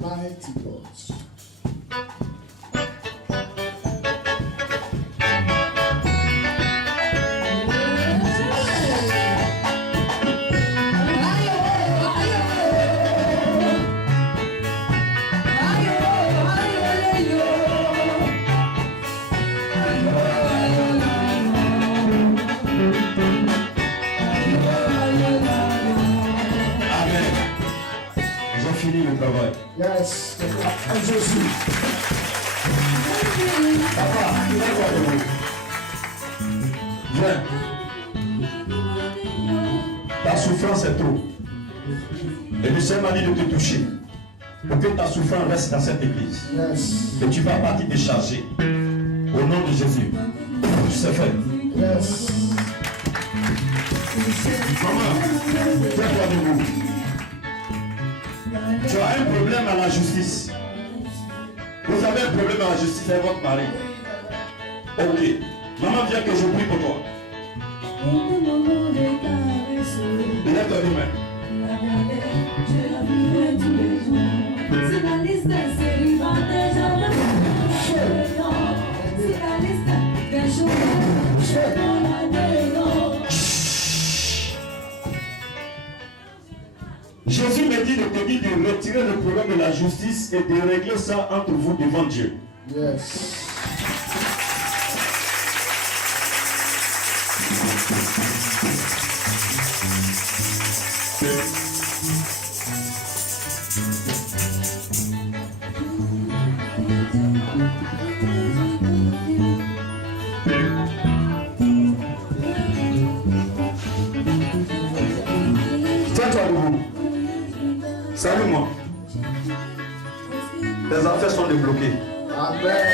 Mighty God. Yes, Jésus. Papa, viens. Ta souffrance est trop. Et le Seigneur m'a dit de te toucher. Pour que ta souffrance reste dans cette église. Yes. Et tu vas partir décharger. Au nom de Jésus. C'est fait. Yes. Maman, fais-toi debout. Tu as un problème à la justice. Vous avez un problème à la justice avec votre mari. Ok. Maman, viens que je prie pour toi. Lève tes mains. Regardez, je la vivrai tous les jours. C'est la liste des célibataires, j'en ai c'est la liste des chômeurs, je prends la dénon. Jésus me dit de te dire de retirer le problème de la justice et de régler ça entre vous devant Dieu. Yes. Tiens-toi debout. Salut-moi. Les affaires sont débloquées. Amen.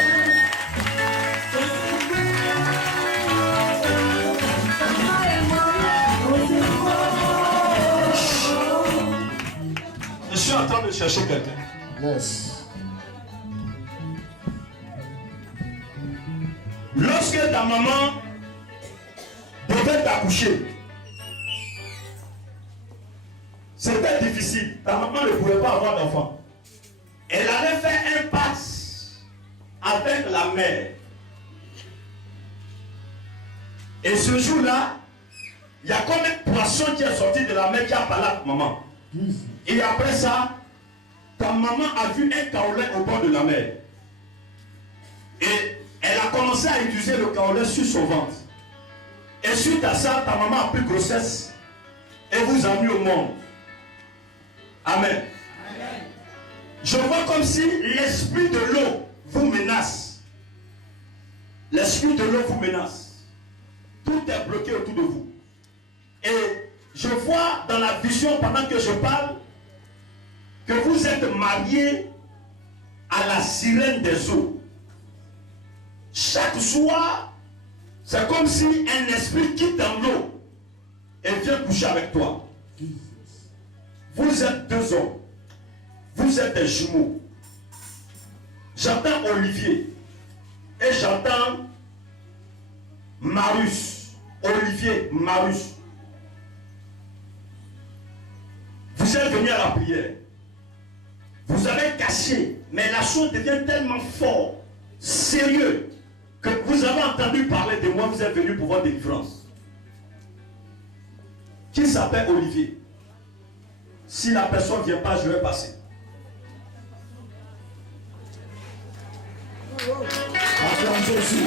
Je suis en train de chercher quelqu'un. Yes. Lorsque ta maman devait t'accoucher, c'était difficile. Ta maman ne pouvait pas avoir d'enfant. Elle allait faire un passe avec la mère. Et ce jour-là, il y a comme un poisson qui est sorti de la mer qui a parlé à ta maman. Et après ça, ta maman a vu un kaolin au bord de la mer. Et elle a commencé à utiliser le kaolin sur son ventre. Et suite à ça, ta maman a pris grossesse et vous a mis au monde. Amen. Amen. Je vois comme si l'esprit de l'eau vous menace. L'esprit de l'eau vous menace. Tout est bloqué autour de vous. Et je vois dans la vision pendant que je parle que vous êtes mariés à la sirène des eaux. Chaque soir, c'est comme si un esprit quitte dans l'eau et vient coucher avec toi. Vous êtes deux hommes. Vous êtes des jumeaux. J'entends Olivier et j'entends Marius. Olivier, Marius. Vous êtes venus à la prière. Vous avez caché, mais la chose devient tellement forte, sérieux, que vous avez entendu parler de moi, vous êtes venu pour voir délivrance. Qui s'appelle Olivier? Si la personne ne vient pas, je vais passer. Acclame Jésus.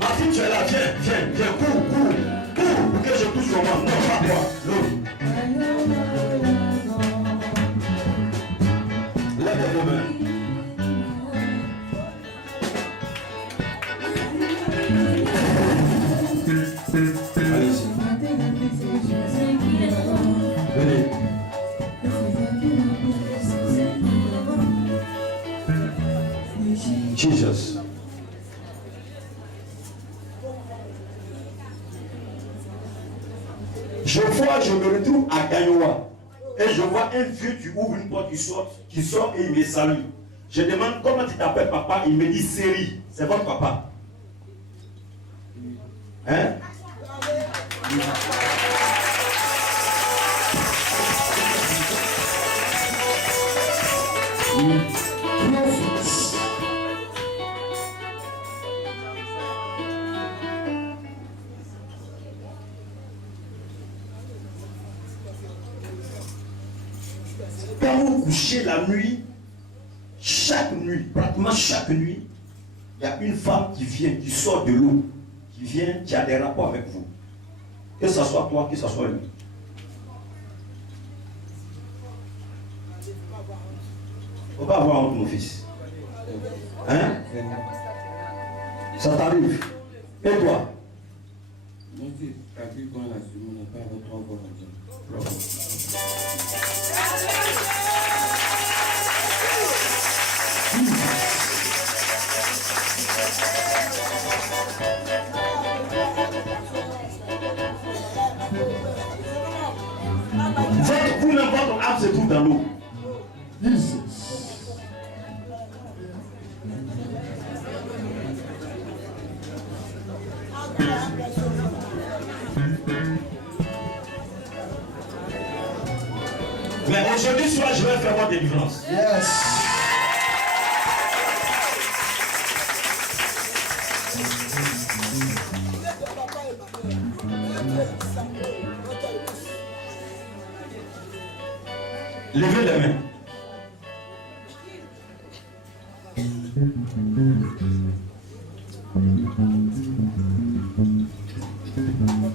Ma fille, tu es là, viens, cours, pour que je touche ton ventre. Non, pas toi, l'autre. Lève les mains. Allez-y. Venez. Jesus. Je me retrouve à Gagnoa et je vois un vieux qui ouvre une porte, qui sort et il me salue. Je demande comment tu t'appelles papa, il me dit Série, c'est votre papa. Hein? Quand vous couchez la nuit, pratiquement chaque nuit, il y a une femme qui vient, qui sort de l'eau, qui vient, qui a des rapports avec vous. Que ce soit toi, que ce soit lui. Il ne faut pas avoir honte, mon fils. Hein? Ça t'arrive. Et toi? Mon fils, la vie qu'on a su, on n'a pas votre encore. Vous-même, votre âme se trouve dans l'eau. Mais aujourd'hui soir, je vais faire mon délivrance. Yes. Levez les mains.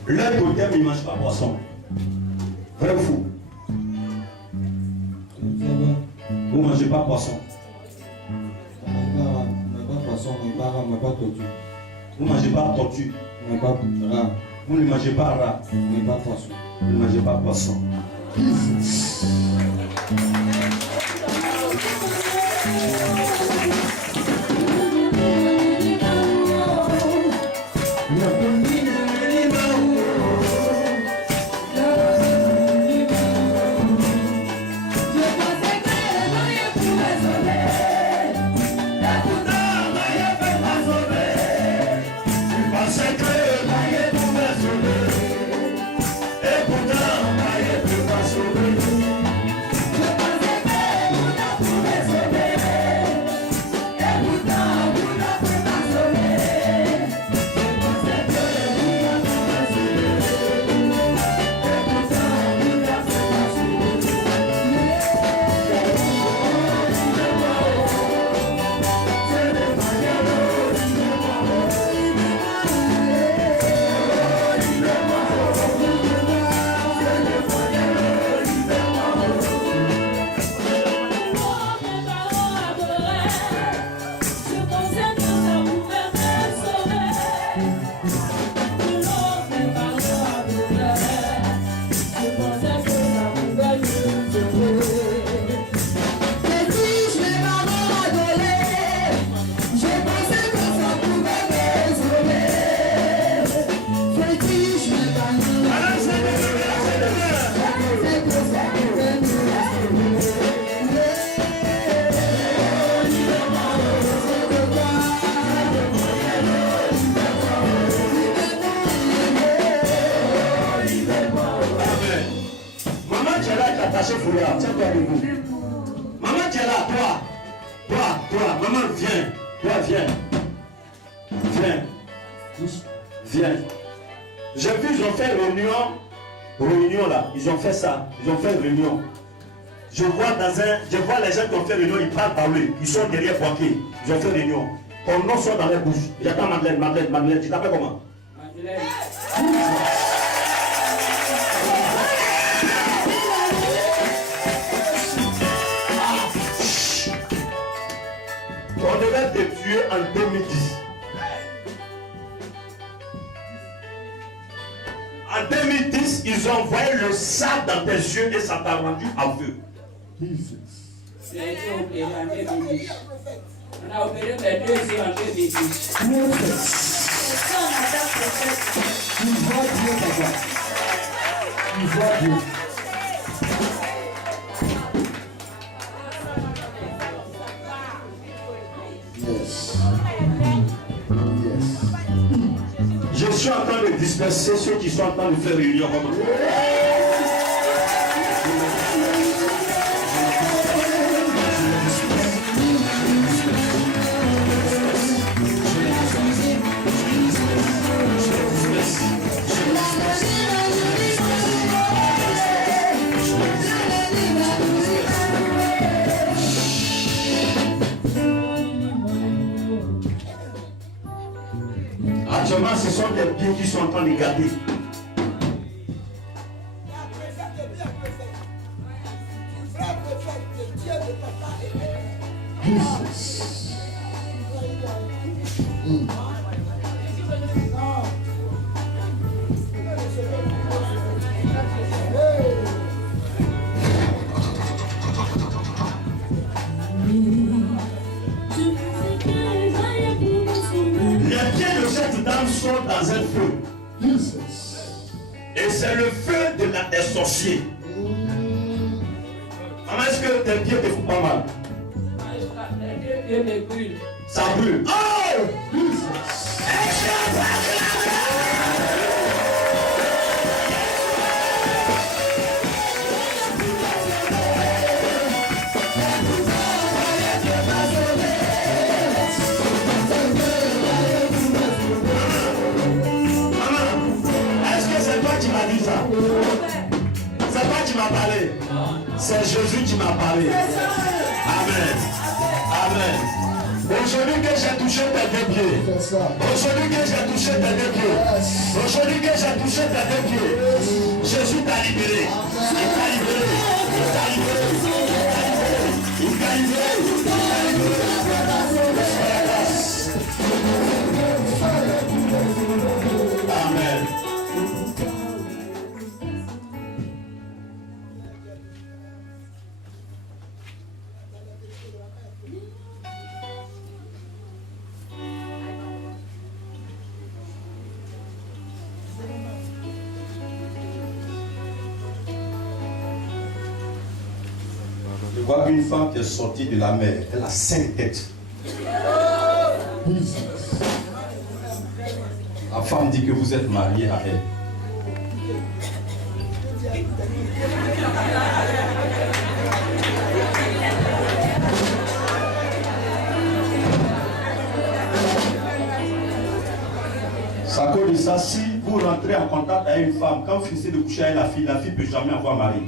Leur totem, il ne mange pas poisson. Vrai ou fou? Vous ne mangez pas poisson. Vous ne mangez pas tortue. Vous ne mangez pas rat. Vous ne mangez pas poisson. Maman, tu es là, toi, maman, viens. J'ai vu, ils ont fait réunion là, ils ont fait ça, ils ont fait réunion. Je vois les gens qui ont fait réunion, ils parlent par lui, ils sont derrière Boaké, ils ont fait réunion. Ton nom sort dans les bouches. J'attends Madeleine, tu t'appelles comment? Madeleine. On devait te tuer en 2010. En 2010, ils ont envoyé le sac dans tes yeux et ça t'a rendu aveugle. J'ai été opéré en 2010. On a opéré mes 2 yeux en 2010. Il voit Dieu, papa. Il voit Dieu. Je suis en train de disperser ceux qui sont en train de faire réunion. Actuellement, ce sont des pieds qui sont en train de gâter. Dans un feu. Et c'est le feu des sorciers. Maman, est-ce que tes pieds te font pas mal? Les pieds me brûlent. Ça brûle. Oh! m'a parlé. C'est Jésus qui m'a parlé. Amen. Amen. Aujourd'hui que j'ai touché tes deux pieds. Aujourd'hui que j'ai touché tes deux pieds. Aujourd'hui que j'ai touché tes deux pieds. Jésus t'a libéré. Il t'a libéré. Il t'a libéré. Il t'a libéré. Il t'a libéré. Amen. Je vois une femme qui est sortie de la mer. Elle a 5 têtes. La femme dit que vous êtes marié à elle. Ça cause de ça, si vous rentrez en contact avec une femme, quand vous finissez de coucher avec la fille ne peut jamais avoir mari.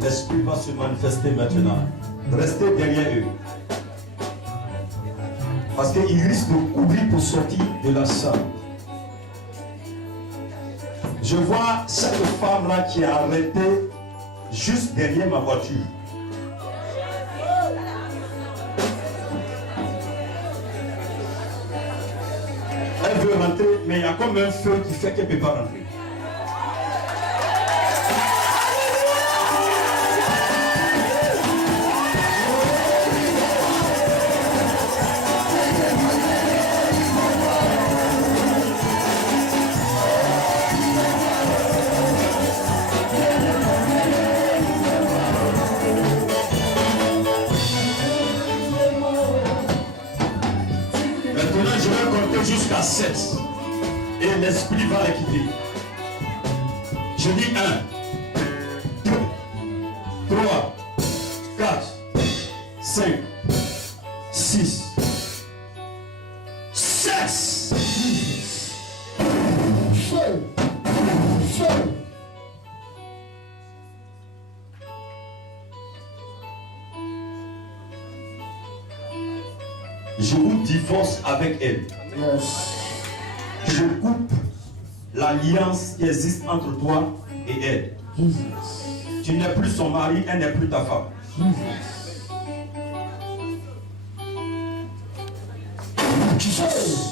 L'esprit va se manifester maintenant. Restez derrière eux. Parce qu'ils risquent de courir pour sortir de la salle. Je vois cette femme-là qui est arrêtée juste derrière ma voiture. Elle veut rentrer, mais il y a comme un feu qui fait qu'elle ne peut pas rentrer. Jusqu'à 7 et l'esprit va les quitter. Je dis 1, 2, 3, 4, 5, 6, 7. Je vous divorce avec elle. Je coupe l'alliance qui existe entre toi et elle. Tu n'es plus son mari, elle n'est plus ta femme. Jesus.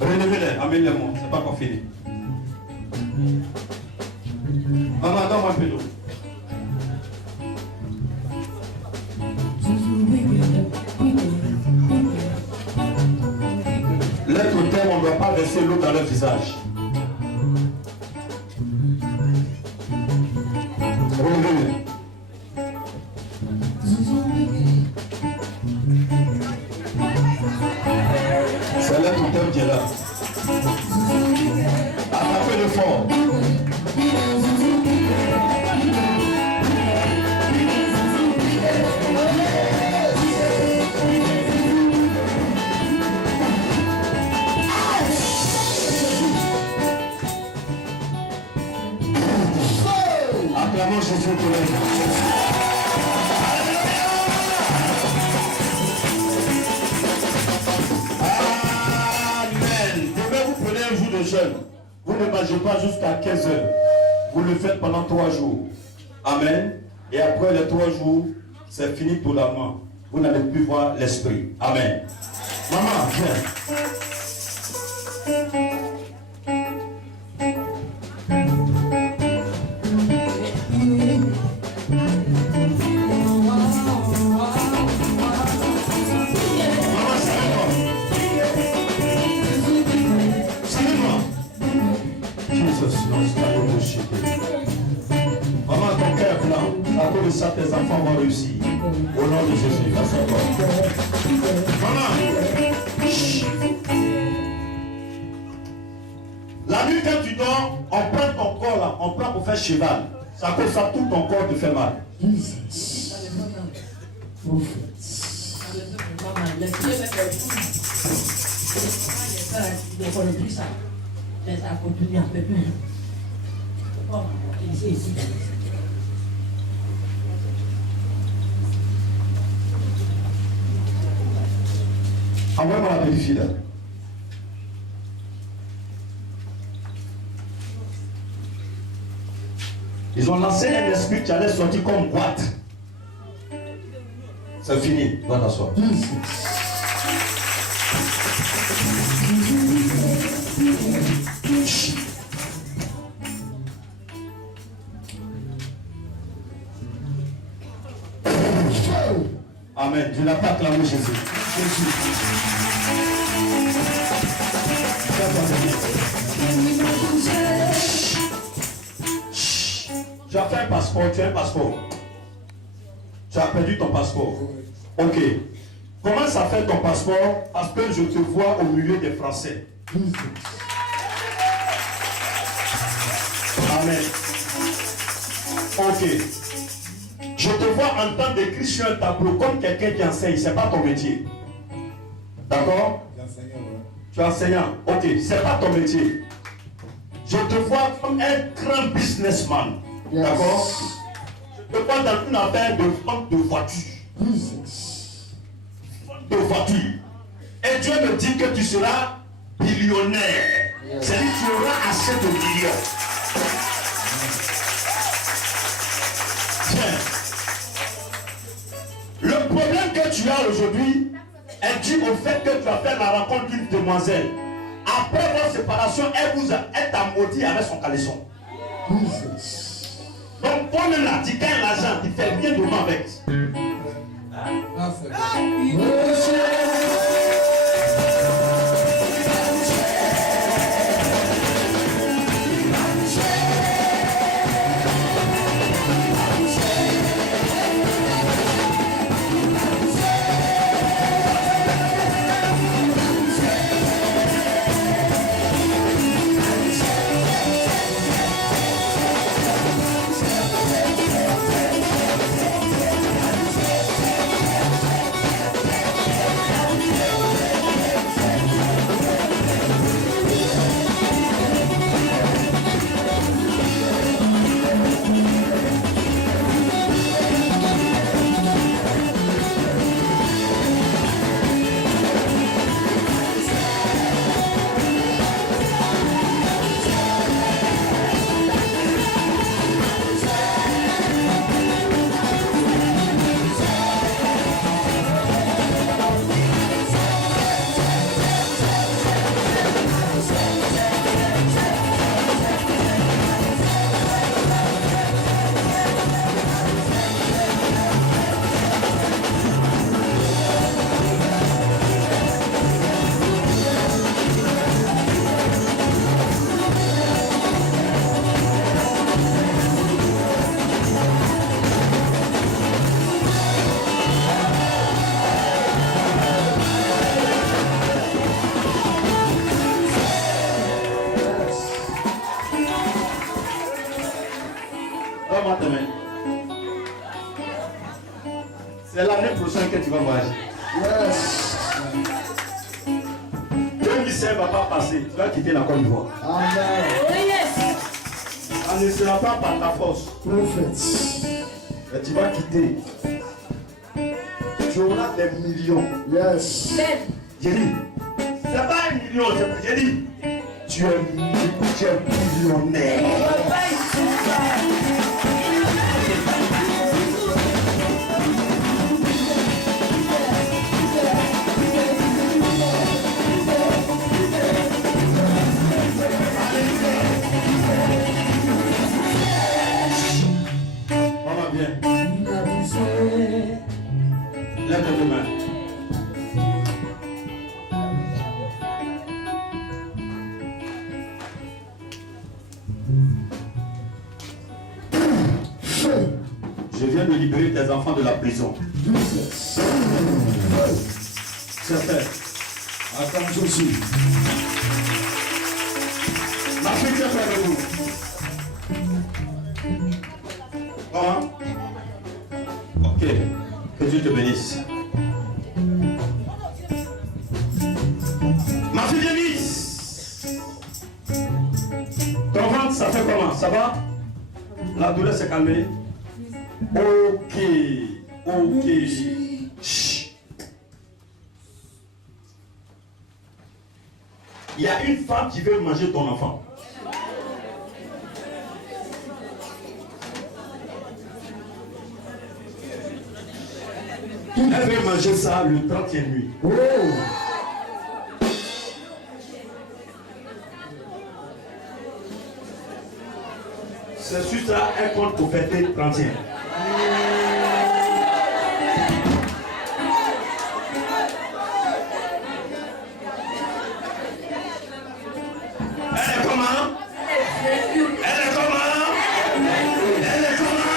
Relevez-les, amenez-les-moi, c'est pas encore fini. Maman, donne-moi un peu d'eau. L'être au terme, on ne doit pas verser l'eau dans leur visage. Relevez-les. C'est là tout le qui est là. Attrapez le fort. Acclamons Jésus pour les jeûne. Vous ne mangez pas jusqu'à 15 heures. Vous le faites pendant 3 jours. Amen. Et après les 3 jours, c'est fini pour l'amant. Vous n'allez plus voir l'esprit. Amen. Maman, viens. Maman, ton cœur blanc, à cause de ça, tes enfants vont réussir. Au nom de Jésus, face à toi. Maman, chut. La nuit quand tu dors, on prend ton corps là, on prend pour faire cheval. Ça cause ça, tout ton corps te fait mal. Ça continue un peu plus. Ici. Envoie-moi la petite fille là. Ils ont lancé un esprit qui allait sortir comme boîte. C'est fini, va t'asseoir. Amen. Tu n'as pas acclamé Jésus. Tu as fait un passeport, tu as un passeport. Tu as perdu ton passeport. Ok. Comment ça fait ton passeport? Parce que je te vois au milieu des Français. Amen. Ok. Je te vois en train d'écrire sur un tableau comme quelqu'un qui enseigne. Ce n'est pas ton métier. D'accord? Tu es enseignant. Ok. Ce n'est pas ton métier. Je te vois comme un grand businessman. Yes. D'accord? Je te vois dans une affaire de vente de voiture. De voiture. Et Dieu me dit que tu seras billionnaire. Yes. C'est-à-dire que tu auras assez de millions. Tiens. Le problème que tu as aujourd'hui est dû au fait que tu as fait la rencontre d'une demoiselle. Après votre séparation, elle t'a maudit avec son caleçon. Donc, toi-même là, tu gagnes l'argent, tu fais bien demain avec. l'année prochaine que tu vas voyager. Yes. 2017 ne va pas passer. Tu vas quitter la Côte d'Ivoire. Amen. Ça ne sera pas par ta force. Prophète. Mais tu vas quitter. Tu auras des millions. Yes. J'ai dit, c'est pas 1 million, j'ai dit, tu es millionnaire. Maman, viens. Lève tes mains. Je viens de libérer tes enfants de la prison. C'est fait. Attends, Jésus. Ma fille, tu es près de vous. Comment? Ok. Que Dieu te bénisse. Ma fille Denise. Ton ventre, ça fait comment? Ça va? La douleur s'est calmée? Ok. Ok. Chut. Il y a une femme qui veut manger ton enfant. Elle veut manger ça le 30e nuit. Oh. C'est sur ça, elle compte pour fêter le 30e. Elle est comment? Elle est comment? Elle est comment? Elle est comment?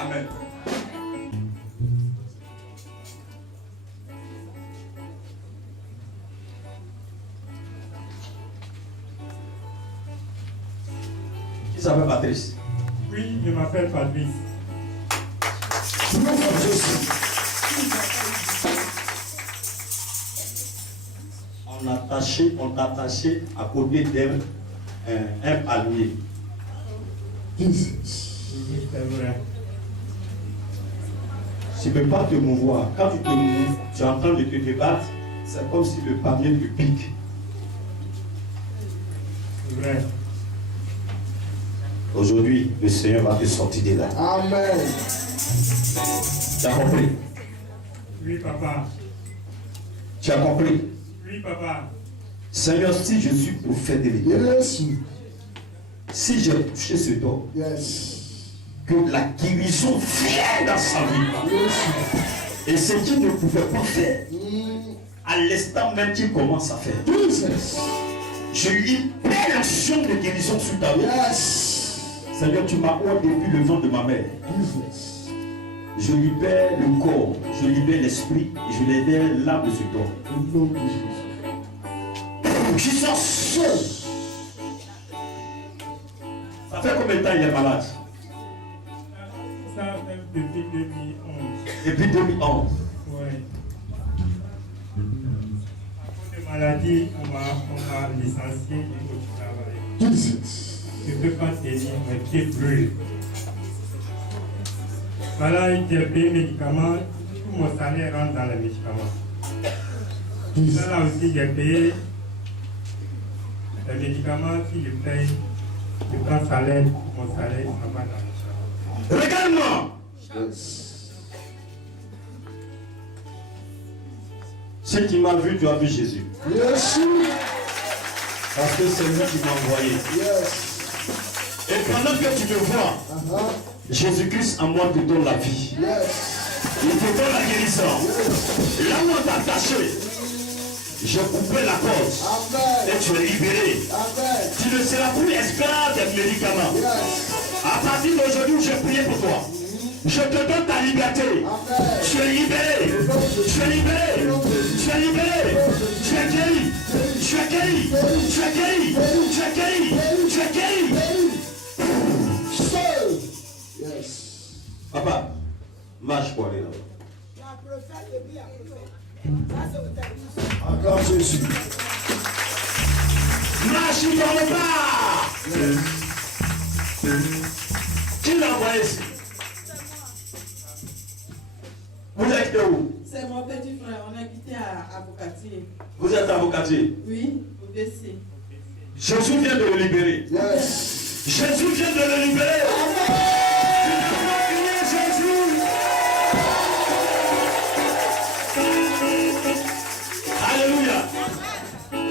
Amen. Qui s'appelle Patrice? Oui, je m'appelle Patrice. On t'a attaché à côté d'un un palmier. Oui, c'est vrai. Tu ne peux pas te mouvoir. Quand tu te mouves, tu es en train de te débattre, c'est comme si le palmier te pique. C'est vrai. Aujourd'hui, le Seigneur va te sortir de là. Amen. Tu as compris? Oui, papa. Tu as compris? Oui, papa. Seigneur, si je suis prophète de l'Éternel, Yes. si j'ai touché ce don, Yes. que la guérison vienne dans sa vie. Yes. Et ce qu'il ne pouvait pas faire, Mm. à l'instant même qu'il commence à faire. Jesus. Je libère l'action de guérison sur ta vie. Yes. Seigneur, tu m'as oint depuis le ventre de ma mère. Jesus. Je libère le corps, je libère l'esprit et je libère l'âme de ce corps. Au nom de Jésus. Jesus. Ça fait combien de temps il est malade? Ça, même depuis 2011. Depuis 2011. Oui. maladie, on m'a licencié au travail. Jesus. Je ne peux pas tenir, mes pieds brûlent. Voilà, j'ai payé les médicaments, tout mon salaire rentre dans les médicaments. Là aussi, j'ai payé les médicaments, si je paye, je prends salaire, mon salaire, ça va dans les médicaments. Regarde-moi. Yes. Si tu m'as vu, tu as vu Jésus. Yes. Parce que c'est lui qui m'a envoyé. Yes. Et pendant que tu me vois, Jésus-Christ en moi te donne la vie. Yes. Il te donne la guérison. Là où on t'a attaché, je coupais la corde. Amen. Et tu es libéré. Amen. Tu ne seras plus esclave des médicaments. Yes. À partir d'aujourd'hui, je prie pour toi. Je te donne ta liberté. Amen. Tu es libéré. Tu es libéré. Tu es libéré. Tu es guéri. Tu es guéri. Tu es guéri. Tu es guéri. Tu es guéri. Yes. Papa, marche pour aller là-bas. Encore Jésus. Marche dans le pas. Qui l'a envoyé ici? Vous êtes de où? C'est mon petit frère, on a quitté à Avocatier. Vous êtes avocatier. Oui, au BC. Jésus vient de le libérer. Yes. Jésus vient de le libérer. Jésus. Alléluia.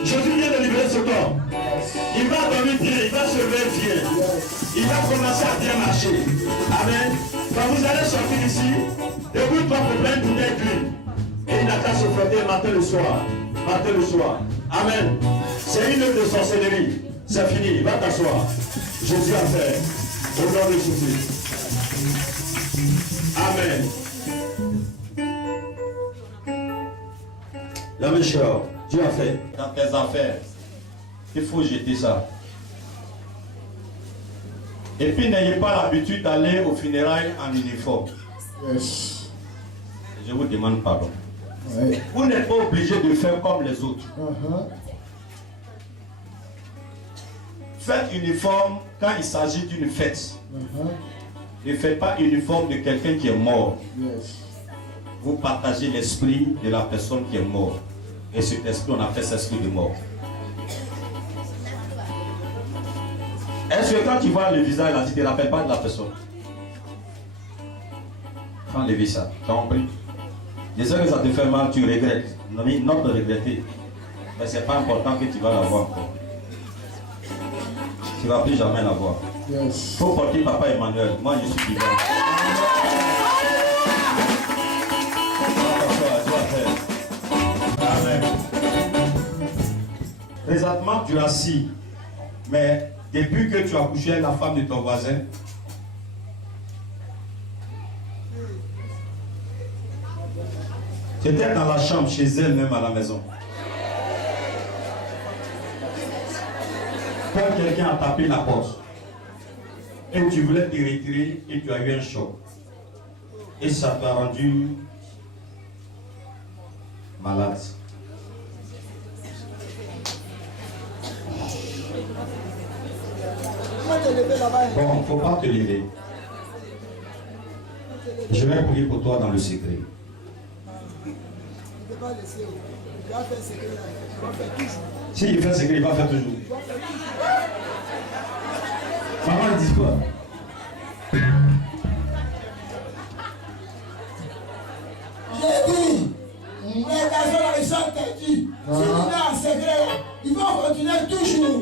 Jésus vient de libérer ce corps. Il va dormir bien, il va se lever bien. Il va commencer à bien marcher. Amen. Quand vous allez sortir ici, debout-toi pour plein d'une aiguille. Et il n'a qu'à se frotter matin le soir. Matin le soir. Amen. C'est une œuvre de sorcellerie. C'est fini. Va t'asseoir. Jésus a fait. Au nom de Jésus. Amen. Là, mes chers, Dieu a fait. Dans tes affaires, il faut jeter ça. Et puis n'ayez pas l'habitude d'aller aux funérailles en uniforme. Yes. Je vous demande pardon. Ouais. Vous n'êtes pas obligé de faire comme les autres. Faites uniforme quand il s'agit d'une fête. Ne faites pas uniforme de quelqu'un qui est mort. Yes. Vous partagez l'esprit de la personne qui est morte. Et cet esprit, on appelle cet esprit de mort. Est-ce que quand tu vois le visage là, tu ne te rappelles pas de la personne? Prends le visage, tu as compris? Je sais que ça te fait mal, tu regrettes. Non, mais non de regretter. Mais ce n'est pas important que tu vas la voir encore. Tu ne vas plus jamais la voir. Yes. Il faut porter Papa Emmanuel. Moi, je suis vivant. Amen. Présentement, tu es assis. Mais depuis que tu as couché avec la femme de ton voisin, tu étais dans la chambre, chez elle même à la maison. Quand quelqu'un a tapé la porte, et tu voulais te retirer, et tu as eu un choc. Et ça t'a rendu malade. Bon, il ne faut pas te lever. Je vais prier pour toi dans le secret. Si il fait secret, il va faire toujours. Maman dit quoi? J'ai dit, les garçons, les gens t'ont dit, si tu es en secret, ils vont continuer toujours.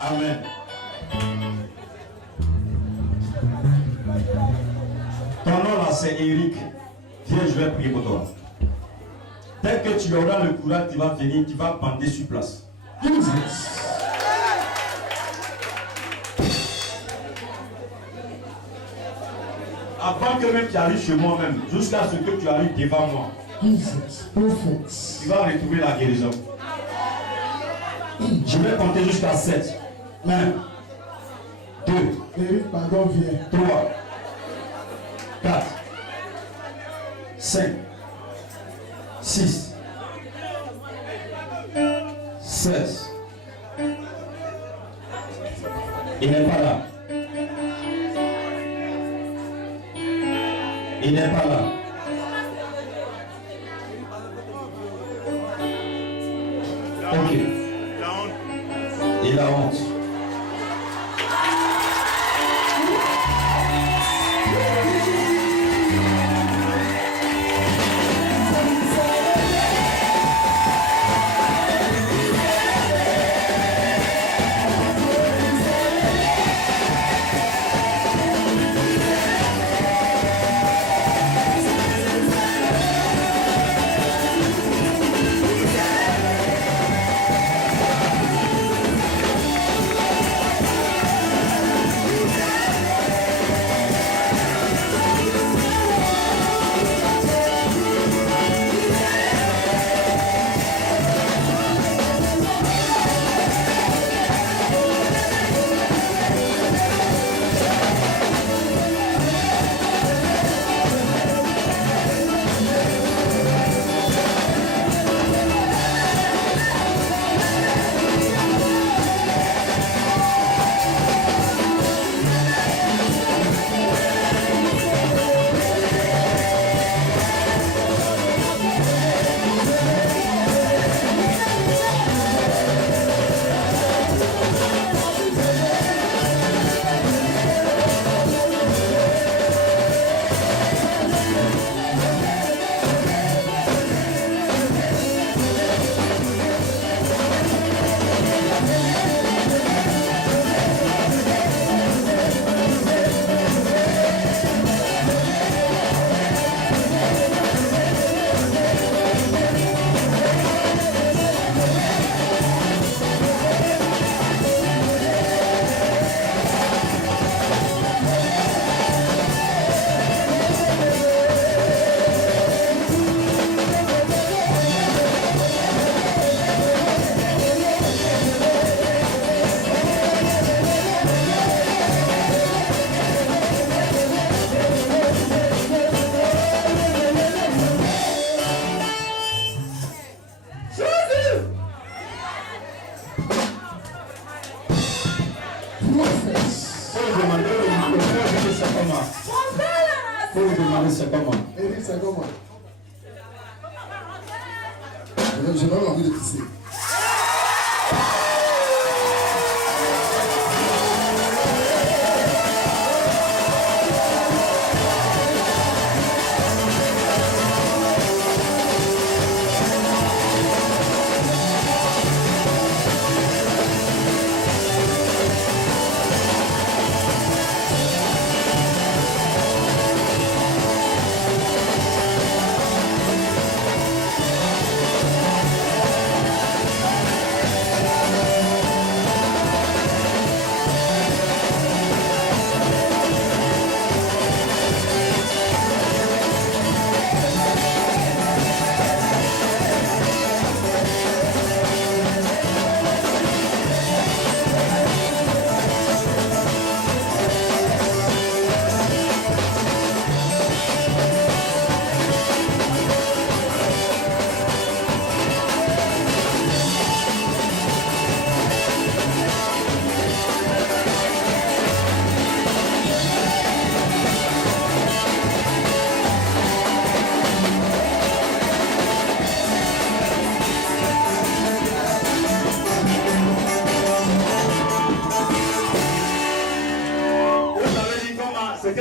Amen. Ton nom là, c'est Eric. Viens, je vais prier pour toi. Dès que tu auras le courage, tu vas venir, tu vas bander sur place. Avant que même tu arrives chez moi-même, jusqu'à ce que tu arrives devant moi, tu vas retrouver la guérison. Je vais compter jusqu'à 7. 1, 2, Eric, pardon, viens. 3, 4, 5, 6, 16. Il n'est pas là. Il n'est pas là. Ok. Il a honte. Eric, c'est comment? J'ai pas envie de pisser.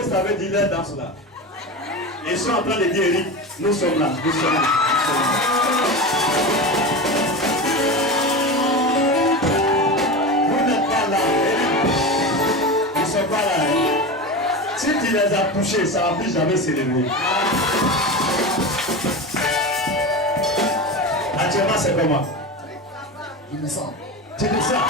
Ça veut dire leur danse là. Ils sont en train de dire, Eric, nous sommes là, nous sommes là. Vous n'êtes pas là, Eric. Ils ne sont pas là. Hein. Si tu les as touchés, ça ne va plus jamais s'élever. Actuellement, c'est comment? Je me sens. Tu me sens?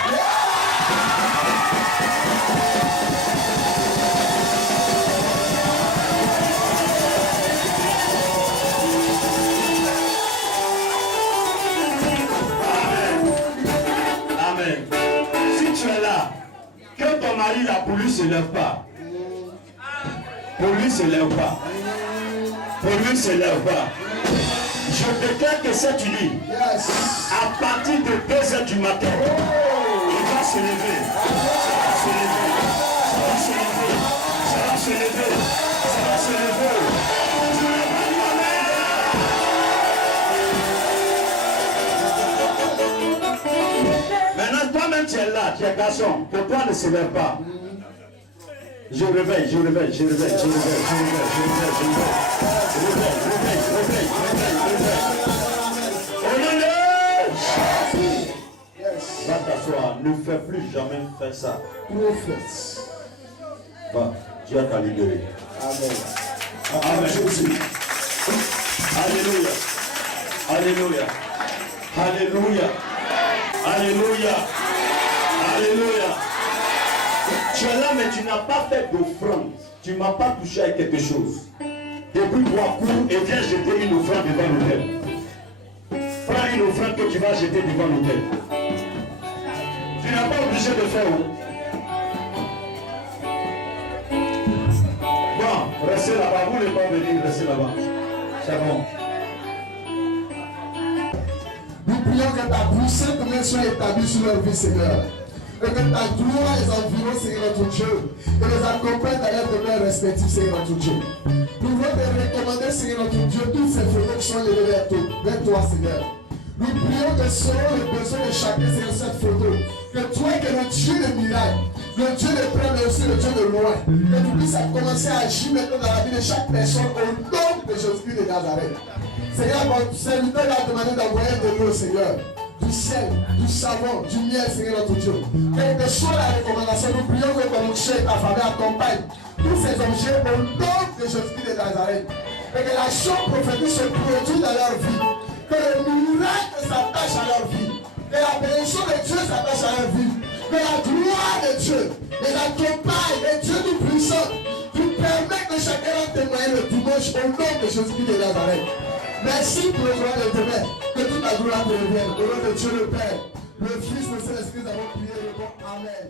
Si tu es là, que ton mari là là, pour lui, ne se lève pas. Pour lui, ne se lève pas. Pour lui, ne se lève pas. Je déclare que cette nuit, à partir de 2h du matin, il va se lever. Ça va se lever. Ça va se lever. Ça va se lever. Ça va se lever. Maintenant, toi-même, tu es là, tu es garçon. Pour toi, ne se lève pas. Je réveille. Va t'asseoir, ne fais plus jamais faire ça. Va, Dieu t'a libéré. Amen. Jésus. Alléluia. Alléluia. Alléluia. Alléluia. Alléluia. Tu es là, mais tu n'as pas fait d'offrande. Tu ne m'as pas touché à quelque chose. Depuis bois court et viens jeter une offrande devant l'autel. Prends une offrande que tu vas jeter devant l'autel. Tu n'as pas obligé de faire. Bon, restez là-bas. Vous ne pouvez pas venir, restez là-bas. C'est bon. Nous prions que ta puissance soit établie sur leur vie, Seigneur. Et que ta gloire les environne, Seigneur notre Dieu. Et les accompagne dans leur demeure respective, Seigneur notre Dieu. Nous voulons te recommander, Seigneur notre Dieu, tous ces photos qui sont levées vers toi, Seigneur. Nous prions que selon les besoins de chacun, Seigneur, cette photo, que toi qui es le Dieu de miracles, le Dieu de près, mais aussi le Dieu de loin, que tu puisses commencer à agir maintenant dans la vie de chaque personne au nom de Jésus-Christ de Nazareth. Seigneur, votre serviteur a demandé d'envoyer de l'eau, Seigneur, du sel, du savon, du miel, Seigneur notre Dieu. Quelle que soit la recommandation, nous prions que ton chef et ta famille accompagnent tous ces objets au nom de Jésus-Christ de Nazareth. Et que l'action prophétique se produise dans leur vie. Que le miracle s'attache à leur vie. Que la bénédiction de Dieu s'attache à leur vie. Que la gloire de Dieu les accompagne. Et Dieu tout-puissant, tu permets que chacun témoigne le dimanche au nom de Jésus-Christ de Nazareth. Merci pour le joie de demain. Que toute la gloire te revienne. Au nom de Dieu le Père, le Fils, le Saint-Esprit, nous avons prié le nom. Amen.